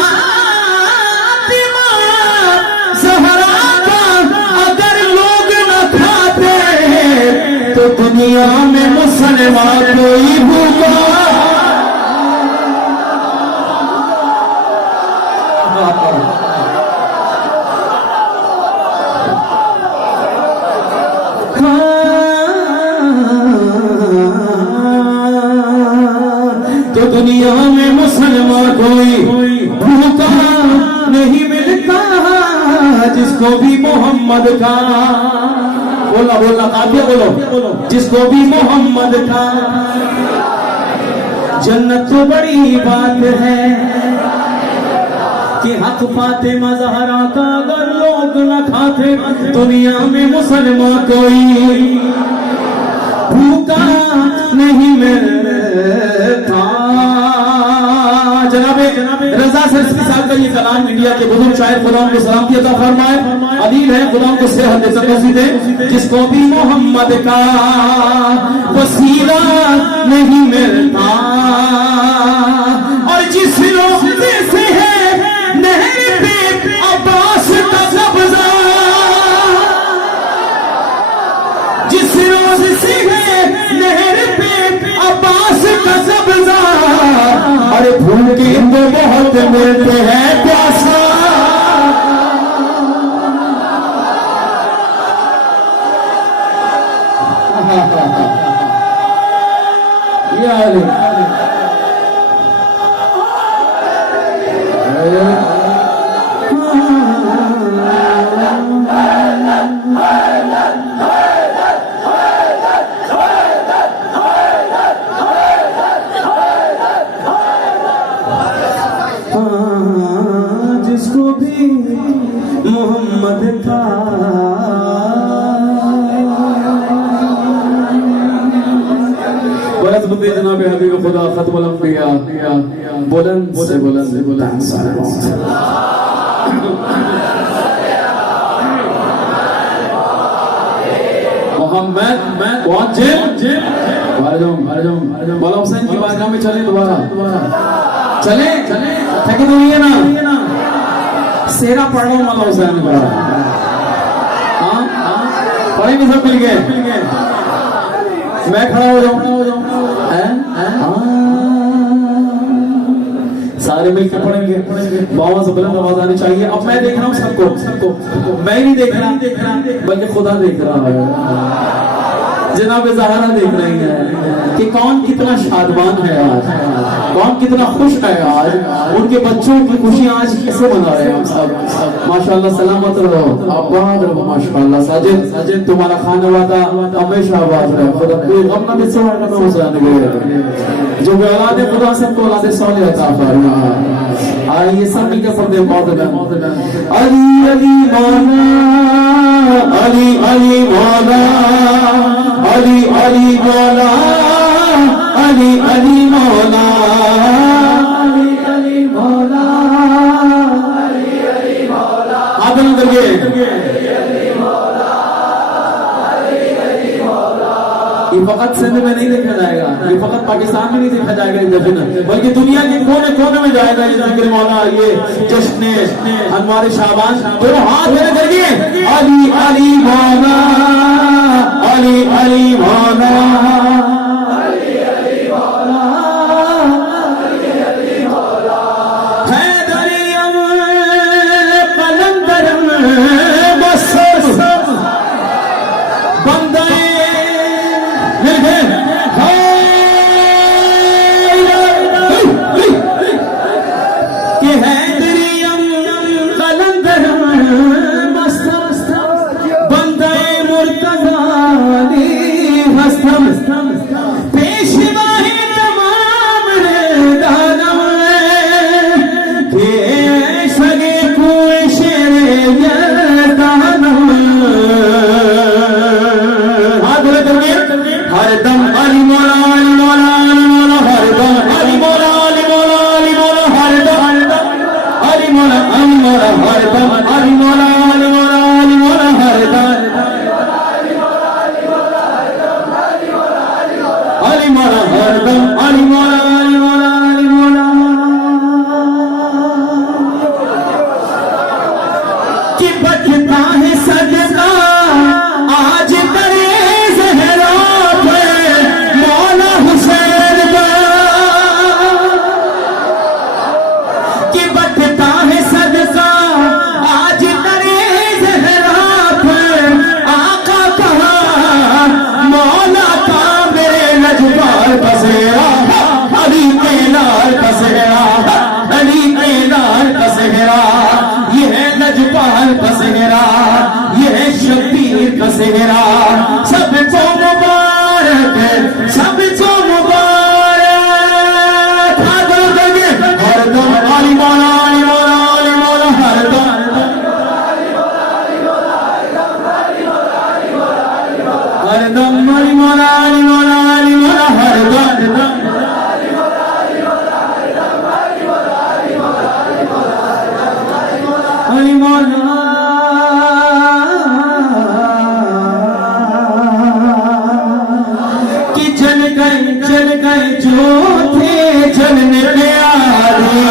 ज़हरा का अगर लोग न खाते तो दुनिया में मुसलमान कोई भूखा। तो दुनिया में मुसलमान कोई भूखा नहीं मिलता, जिसको भी मोहम्मद का, बोलना बोलना काफिया बोलो, जिसको भी मोहम्मद का। जन्नत तो बड़ी बात है कि हक फातिमा ज़हरा का अगर लोग न खाते, दुनिया में मुसलमान कोई भूखा नहीं मिलता। जनाबे रजा सरस्वती साहब का ये कलाम इंडिया के बुजुर्ग शायर गुलाम को सलामती अता फरमाए, अदीब है गुलाम को सेहत दे, जिसको भी मोहम्मद का वसीला नहीं मिलता, और जिस रोज़े से है नहर पे अब्बास का कब्जा, जिस रोज़ से है नहर पे अब्बास का कब्जा, अरे भूखे तो बहुत मिलते हैं प्यासा। जिसको भी मोहम्मद का जनाब हबीब खुदा खत्मुल अंबिया बुलंद से बुलंद मोहम्मद मौला हुसैन की बारगाह में चले, दोबारा चले थके तो ये ना सेरा पढ़ लो मौला हुसैन का। पढ़े नहीं सब मिल गए, मैं खड़ा हो जाऊं, सारे मिलकर पढ़ेंगे, बाबा से बुलंद आवाज आनी चाहिए। अब मैं देख रहा हूँ सबको, मैं नहीं देख रहा बल्कि खुदा देख रहा है, जनाब ज़हरा देख रही है कि कौन कितना शादमान है आज, कौन कितना खुश है आज, उनके बच्चों की खुशी आज कैसे मना रहे हैं हम सब। माशाल्लाह सलामत रहो, आबाद रहो माशाल्लाह। साजिद तुम्हारा खाने वाला हमेशा आबाद रहे, खुदा कोई गम ना मिसे वाला में हुसैन के जो भी औलाद है खुदा सबको औलाद सौले अता फरमा। आइए सब मिलकर पढ़ते मौला अली अली मौला, अली अली मौला, अली अली मौला, अली अली मौला। दफन, बल्कि दुनिया के कोने कोने में जाएगा ये जिक्र मौला, ये जश्न हमारे शाबान। तो हाथ मेरे करिए, अली अली मौला, अली अली मौला, अली अली मौला, अली अली मौला, हैदरियम कलंदरम बसर बंदे सबको मुबारक, सबको मुबारक, हरदम अली मौला, अली मौला, अली मौला, हरदम हरदम अली मौला, अली मौला, अली मौला, हरदम अली मौला। जल गए जो थे जलने प्यारे,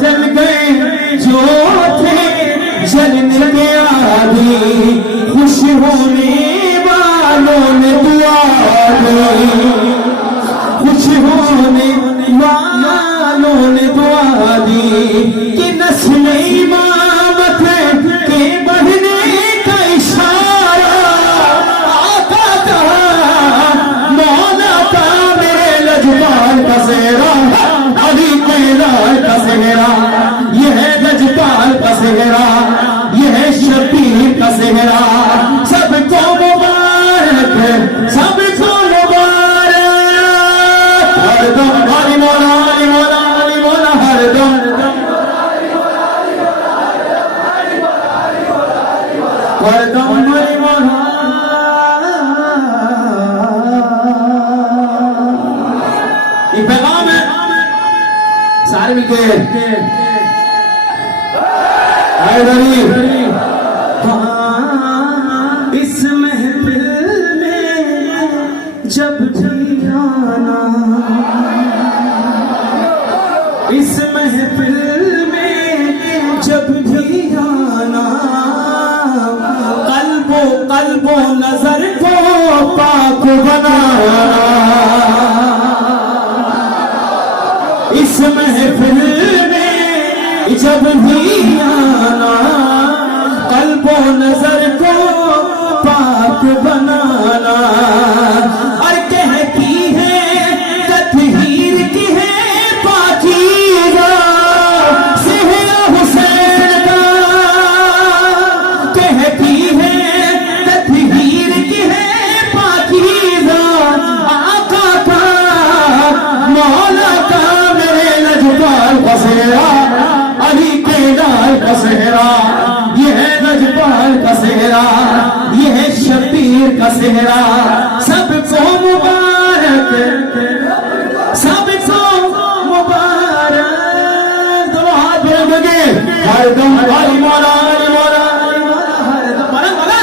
जल गए जो थे जलने प्यारे, खुश होने वालों ने दुआ दी, खुश होने वालों ने दुआ दी कि नस्ल इमामत के बढ़ने अली कैलाल का सेहरा, यह लजपाल का सेहरा, यह शबीर का सेहरा, सबको मुबारक, सबको मुबारक, हरदम अली मौला, अली मौला, अली मौला, हरदम हरदम अली मौला। ये पैगाम है सारे मिलके हैदरी। इस महफिल में जब भी आना, इस महफिल में जब भी आना, कल्बो नजर को पाक बनाना, इस महफिल में जब भी आना, कल्बो नजर को पाक बनाना। और कहती है तत्हीर की है पाकीज़ा सेहरा हुसैन का, कहती है तत्हीर की है पाकीज़ा आका का, मौला का का सेहरा, अली कैलाल का सेहरा, यह लजपाल का सेहरा, यह शबीर का सेहरा, सबको मुबारक, सबको मुबारक। तो हाथ जोड़ोगे हरदम अली मौला, अली मौला, अली मौला, हरदम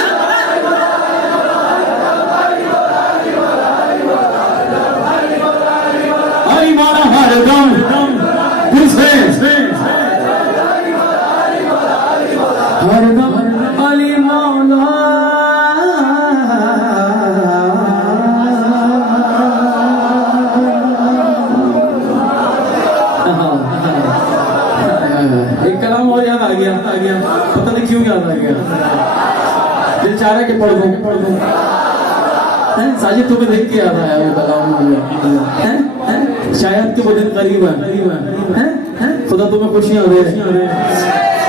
पढ़ दूं? साजिद तुम्हें देख के याद आया वो बताओ शायद के वो दिन करीब है खुदा तुम्हें खुशियां दे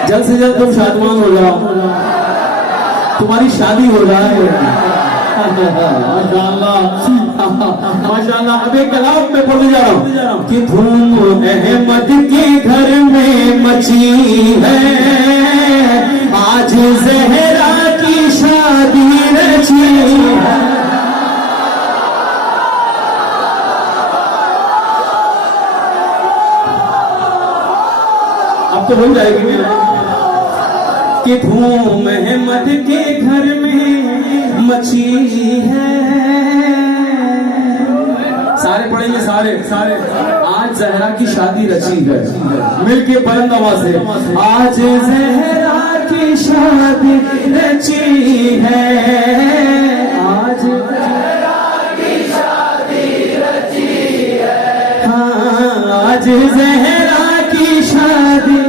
जल्द से जल्द तुम शादमान हो जाओ तुम्हारी शादी हो जाए माशाअल्लाह माशाअल्लाह। अब एक कलाम में पढ़ने जा रहा हूँ कि धूम अहमद के घर में मची है आज जहरा की शादी रची है। अब तो हो जाएगी मेरा कि धूम अहमद के घर में मची है सारे पढ़ेंगे सारे सारे आज जहरा की शादी रची है मिलके बुलंद आवाज से आज जहरा की शादी रची है आज जहरा की शादी रची है हाँ आज जहरा की शादी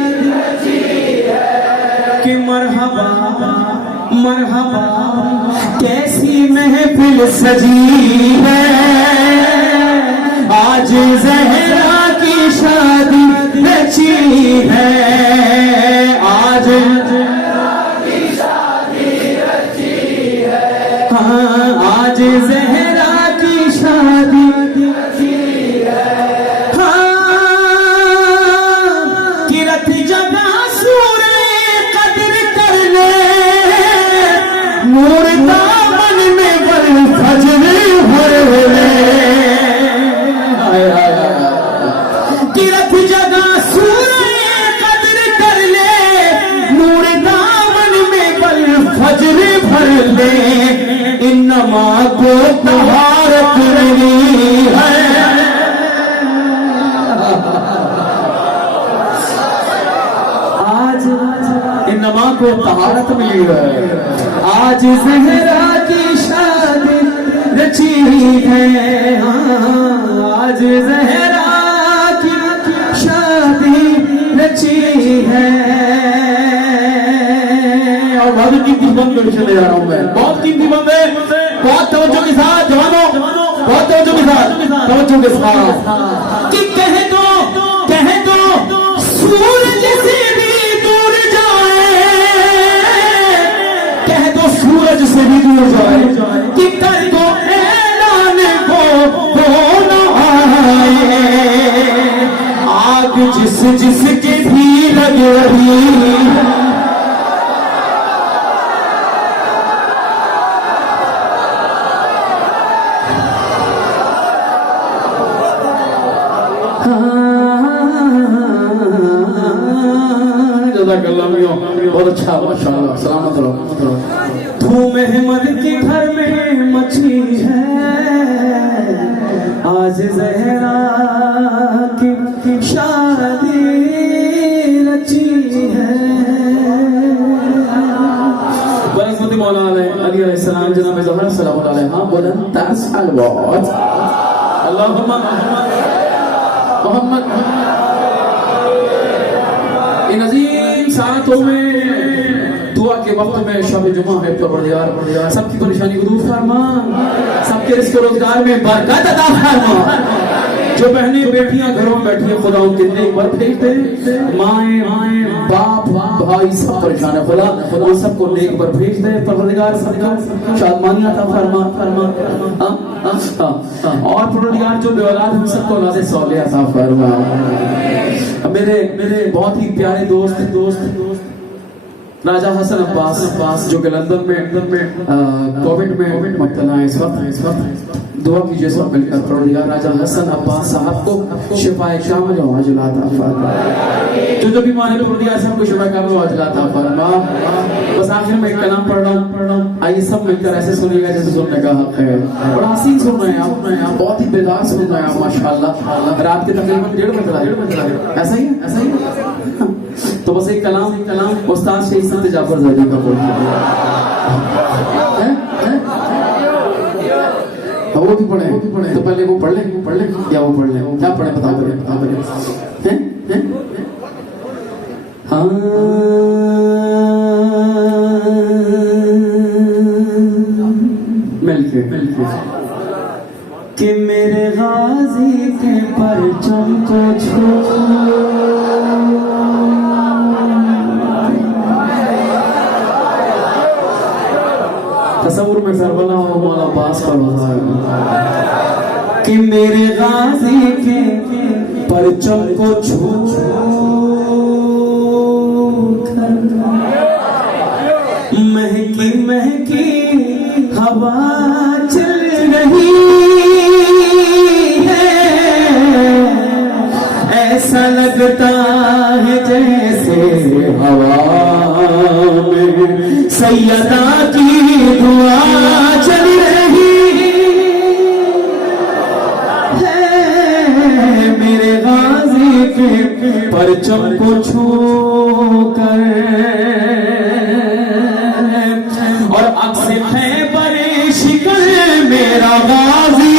कि मरहबा मरहबा कैसी महफिल सजी है आज जहरा की शादी रची है आज जहरा की शादी रची है हाँ आज जहरा की शादी रची है हाँ कि रथ जगा नूर दामन में बल फजर भरे किरत जगा सूरज कदर कर ले नूर दामन में बल फजर भर ले इन्नमा को तहारत मिली है आज इन्नमा को तहारत मिली है आज जहरा की शादी रची है आज जहरा की शादी रची है। और बहुत कीमती बंद में चले जा रहा हूँ मैं बहुत कीमती बंद है बहुत तवज्जो के साथ जवानों बहुत तवज्जो के साथ कि कह दो सूरज से भी दूर सूरज से भी दूर जाए कि कर दो ऐलान को न आए आग जिसके भी लगे रही बहुत अच्छा माशाअल्लाह सलामत रहो। धूम अहमद के घर में मची है आज जहरा की शादी रची है। बरकत मौला अली अलैहिस्सलाम जनाब ज़हरा सलामुल्लाह अलैहा बुलंद तसलवात अल्लाहुम्मा मोहम्मद इन अजीम सातों में दुआ के वक्त में शब जुमा है परवरदिगार सबकी परेशानी को दूर फरमा सबके रिज़्क़ रोजगार में बरकत अता फरमा। जो बहनें बेटियां घरों में बैठी हैं खुदा उनके नेक पर भेज दे माएँ बाप भाई सब परेशान है खुदा उन सबको नेक पर भेज दे परवरदिगार सबको शादमानी अता फरमा और परवरदिगार जो बेऔलाद हम सबको औलाद सौले अता फरमा। मेरे बहुत ही प्यारे दोस्त राजा हसन अब्बास जो कि लंदन में कोविड में मुब्तला है इस वक्त दुआ कीजिए सब मिलकर परवरदिगार राजा हसन अब्बास साहब को शिफाए कामिल व आजिला अता फरमा। जो बीमार है परवरदिगार साहब को शिफाए कामिल व आजिला अता फरमा। बस आखिर में एक कलाम पढ़ रहा हूं आइए सब मिलकर ऐसे सुनिएगा जैसे सुनने का हक है। बड़ा हसीन सुन रहे हैं आप बहुत ही बेदार सुन रहे हैं आप माशाअल्लाह। रात के तकरीबन 1:30 बजे ऐसा ही तो बस एक कलाम उस्ताद शेख संत जाफर ज़ैदी का बोल वो भी पढ़े तो पहले वो पढ़ ले क्या वो पढ़ ले क्या पढ़े बताओ हैं हाँ मिलके कि मेरे गाजी के परचम को छू तस्वुर में करबला हो मौला अब्बास का रोज़ा कि मेरे गाजी के परचम को छू महकी महकी हवा चल रही है, ऐसा लगता है जैसे हवा में सैयदा की दुआ चल रही है। मेरे गाजी के परचम को छू कर और अक्से खैबर शिकल मेरा गाजी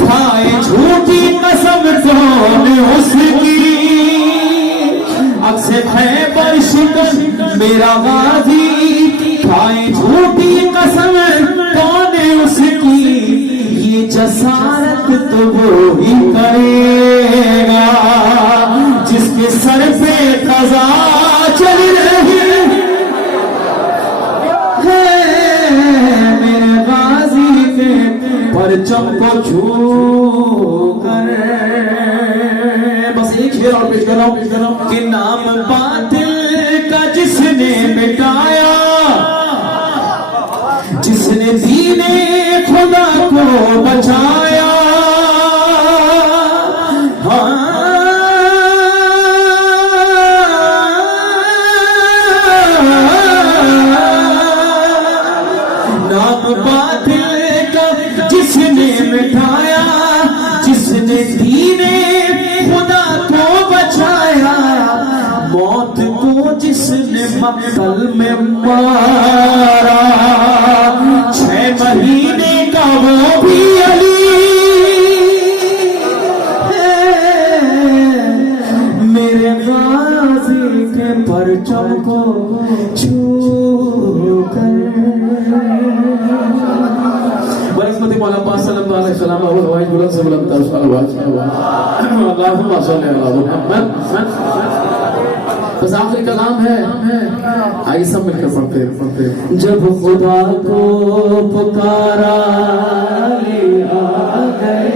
खाए झूठी कसम कौन उसकी। अक्से खैबर शिकल मेरा गाजी खाए झूठी कसम कौन उसकी। ये जसारत तो वो ही करेगा जिसके सर पे कज़ा चल रही है। मेरे गाजी के परचम को छू कर बस एक शेर और पेश कर रहा हूं कि नाम बातिल का जिसने मिटाया, जिसने दीने खुदा को बचाया। नाम बातिल का जिसने मिटाया, जिसने दीने खुदा को बचाया। मौत को जिसने मक्तल में मारा, 6 महीने का वो भी अली है। मेरे गाजी के परचम को छू कर बरकत मौला पाक सल्लल्लाहु अलैहि वसल्लम और हवाई बुलंद से बुलंद सल्लल्लाहु अल्लाहुम्मा सल्ली अला मुहम्मद। बस आखिरी कलाम है, आइए सब मिलकर पढ़ते जब खुदा को पुकारा आ गए।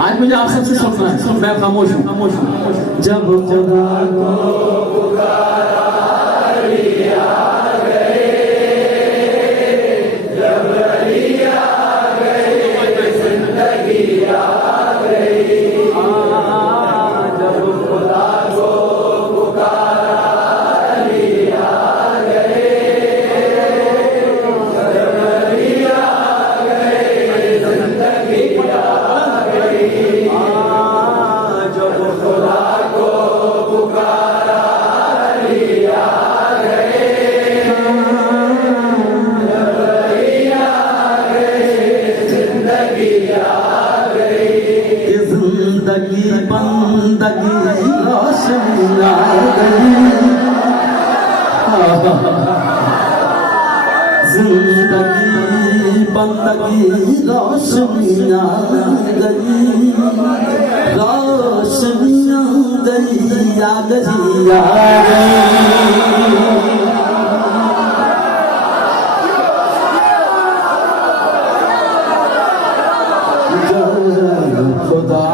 आज मुझे आप सबसे सुनना है, मैं खामोश हूँ। जब खुदा को पुकारा जिंदगी बंदगी रोशनी आ गई। जिंदगी बंदगी रोशनी आ गई। रोशनी आ गई, आ गई, आ गई। खुदा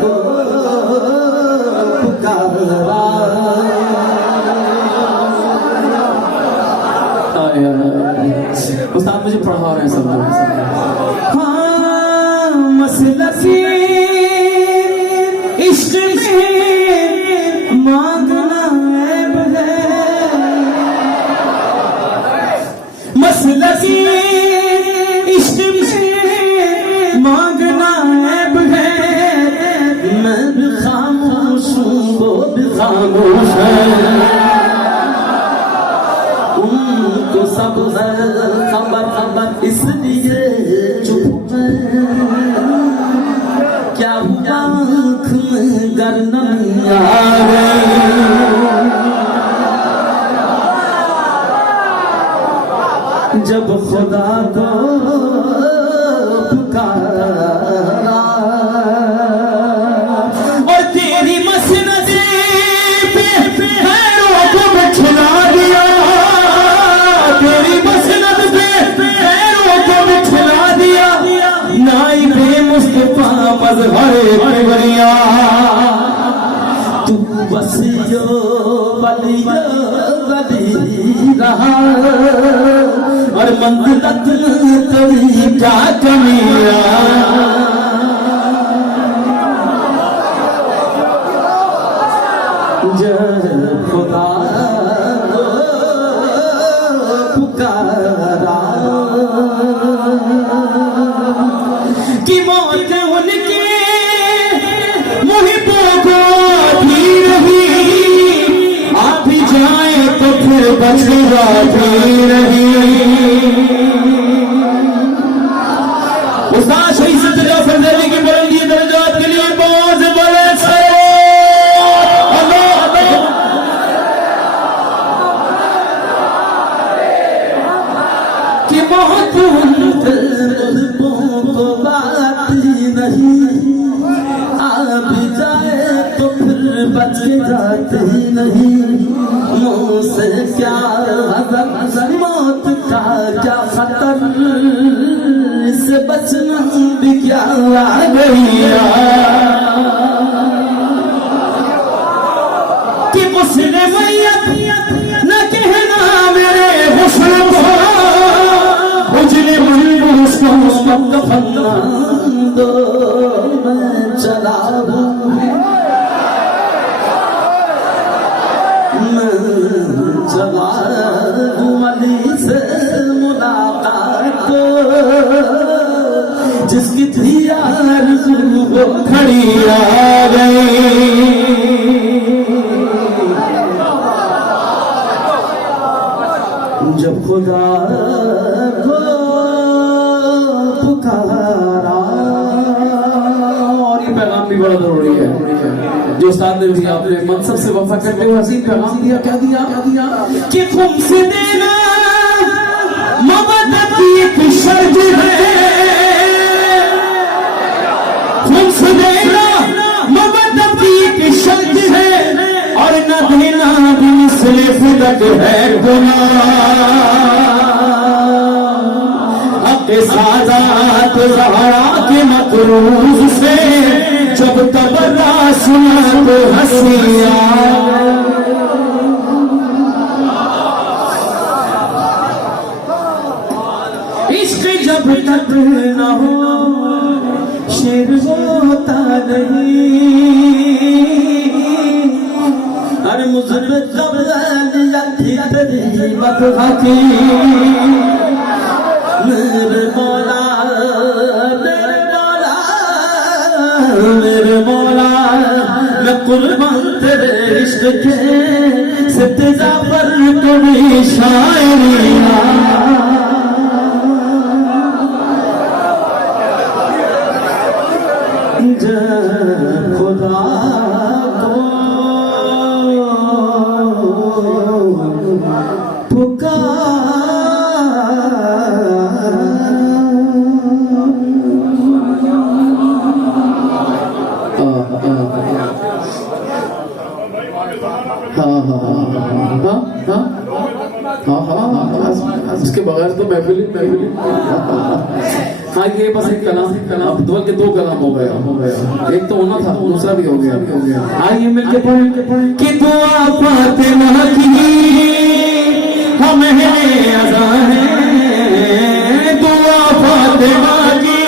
को पुकारा। उस्ताद मुझे पढ़ा रहे हैं सब। हाँ मसला इश्क में मांगना ऐब है। मसला इश्क में मांगना ऐब है। मैं भी खामोश हूँ, वो भी खामोश है। उनको सब खबर इसलिए चुप है। क्या हुआ आँख में गर नहीं आ वलियो वलियो वली रहा और मंजिलत तेरी क्या कमियां जब खुदा को पुकारा कि मौत उनके मुहिबों को भी नहीं आ भी जाए तो फिर बच जाती नहीं। उस्ताद शहीद सज्जद फरज़ली की बुलंदी दर्जात के लिए बहुत बड़े कि बहुत को बात ही नहीं आ भी जाए तो फिर बच जाते ही नहीं। मुँह से क्या हज़र मौत का क्या खतर इससे बचना भी क्या आ गया कि मुझसे मैयत न कहना मेरे हुस्न को उजले मन उसको दफना दो मैं चला अली से मुलाकात जिसकी थी आरज़ू वो खड़ी आ गई। जब खुदा को पुकारा और ये पैगाम भी बड़ा जरूरी है जो उस्ताद ने भी आपने मनसब से वफा करते हुए हसीन पैगाम दिया। क्या दिया कि तुमसे देना मोहब्बत की एक शर्त है तुमसे देना मोहब्बत की एक शर्त है और न देना भी मिस्ले फिदक है गुनाह के सादात ज़हरा के मकरूज से जब तबर्रा सुना तो हंसिया इश्क जब तक न हो शेर होता नहीं। अरे मुझे जब तेरी बदहा की मेरे मौला मेरे मौला मैं कुर्बान तेरे इश्क के सिद्दा पर कोई शायरिया खुदा को पुकार उसके बगैर तो महफिल हाँ ये बस एक कलाम अब के दो कलाम हो गया एक तो होना था दूसरा भी हो गया। आइए मिलके पढ़ें कि दुआ फातिमा की हम अज़ा है दुआ फातिमा की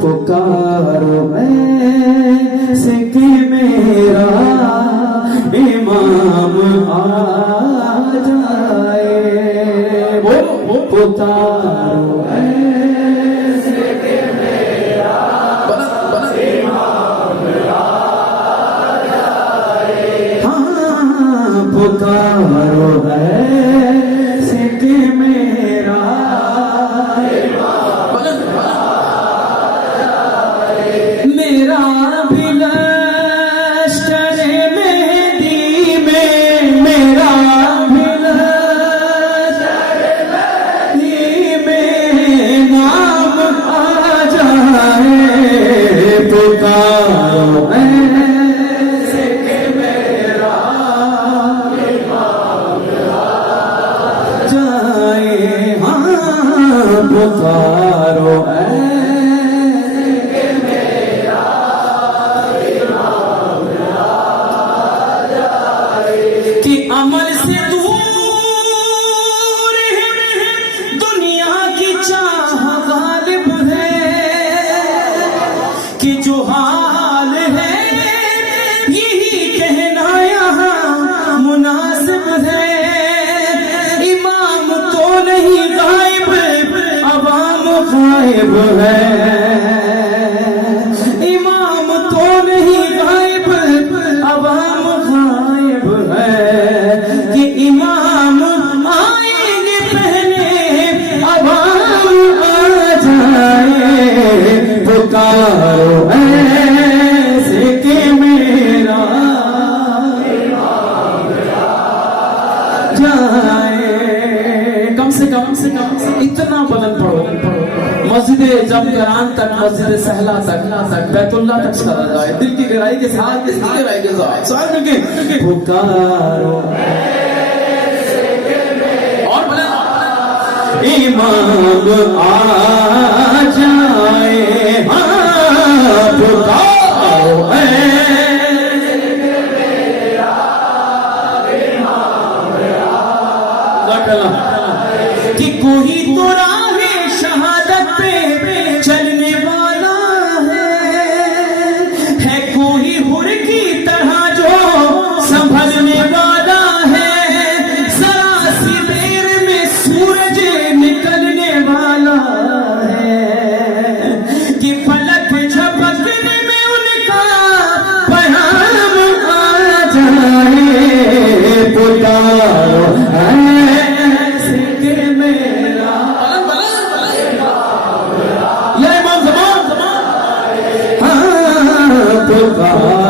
पुकारो ऐसे कि मेरा इमाम आ जाए वो पुकारो ऐसे कि मेरा इमाम आ जाए। हाँ पुकारो ऐसे कि मेरा मेरा भी लश्कर मेहदी में मेरा भी लश्कर मेहदी में नाम आ जाए पुकारो ऐसे कि मेरा इमाम आ जाए। हाँ पुकारो गायब है, इमाम तो नहीं गायब, अवाम गायब है कि इमाम आएंगे पहले अवाम आ जाए। पुकारो ऐसे कि मेरा जाए। कम से कम इतना बुलंद पढ़ो, मस्जिद जमकरान तक, मस्जिद सहला तक, बैतुल्लाह तक चला जाए, दिल की गहराई के साथ, साथ में पुकारो और इमाम आ जाए। हाँ पुकारो कि कोई तो राहे शहादत पे चलने वाला है कोई हुर की तरह जो संभलने वाला है। जरा सी देर में सूरज निकलने वाला है कि पलक झपकने में उनका पैगाम आ जाए। पुकारो ऐसे कि मेरा ये इमाम ज़मान, हाँ पुकारो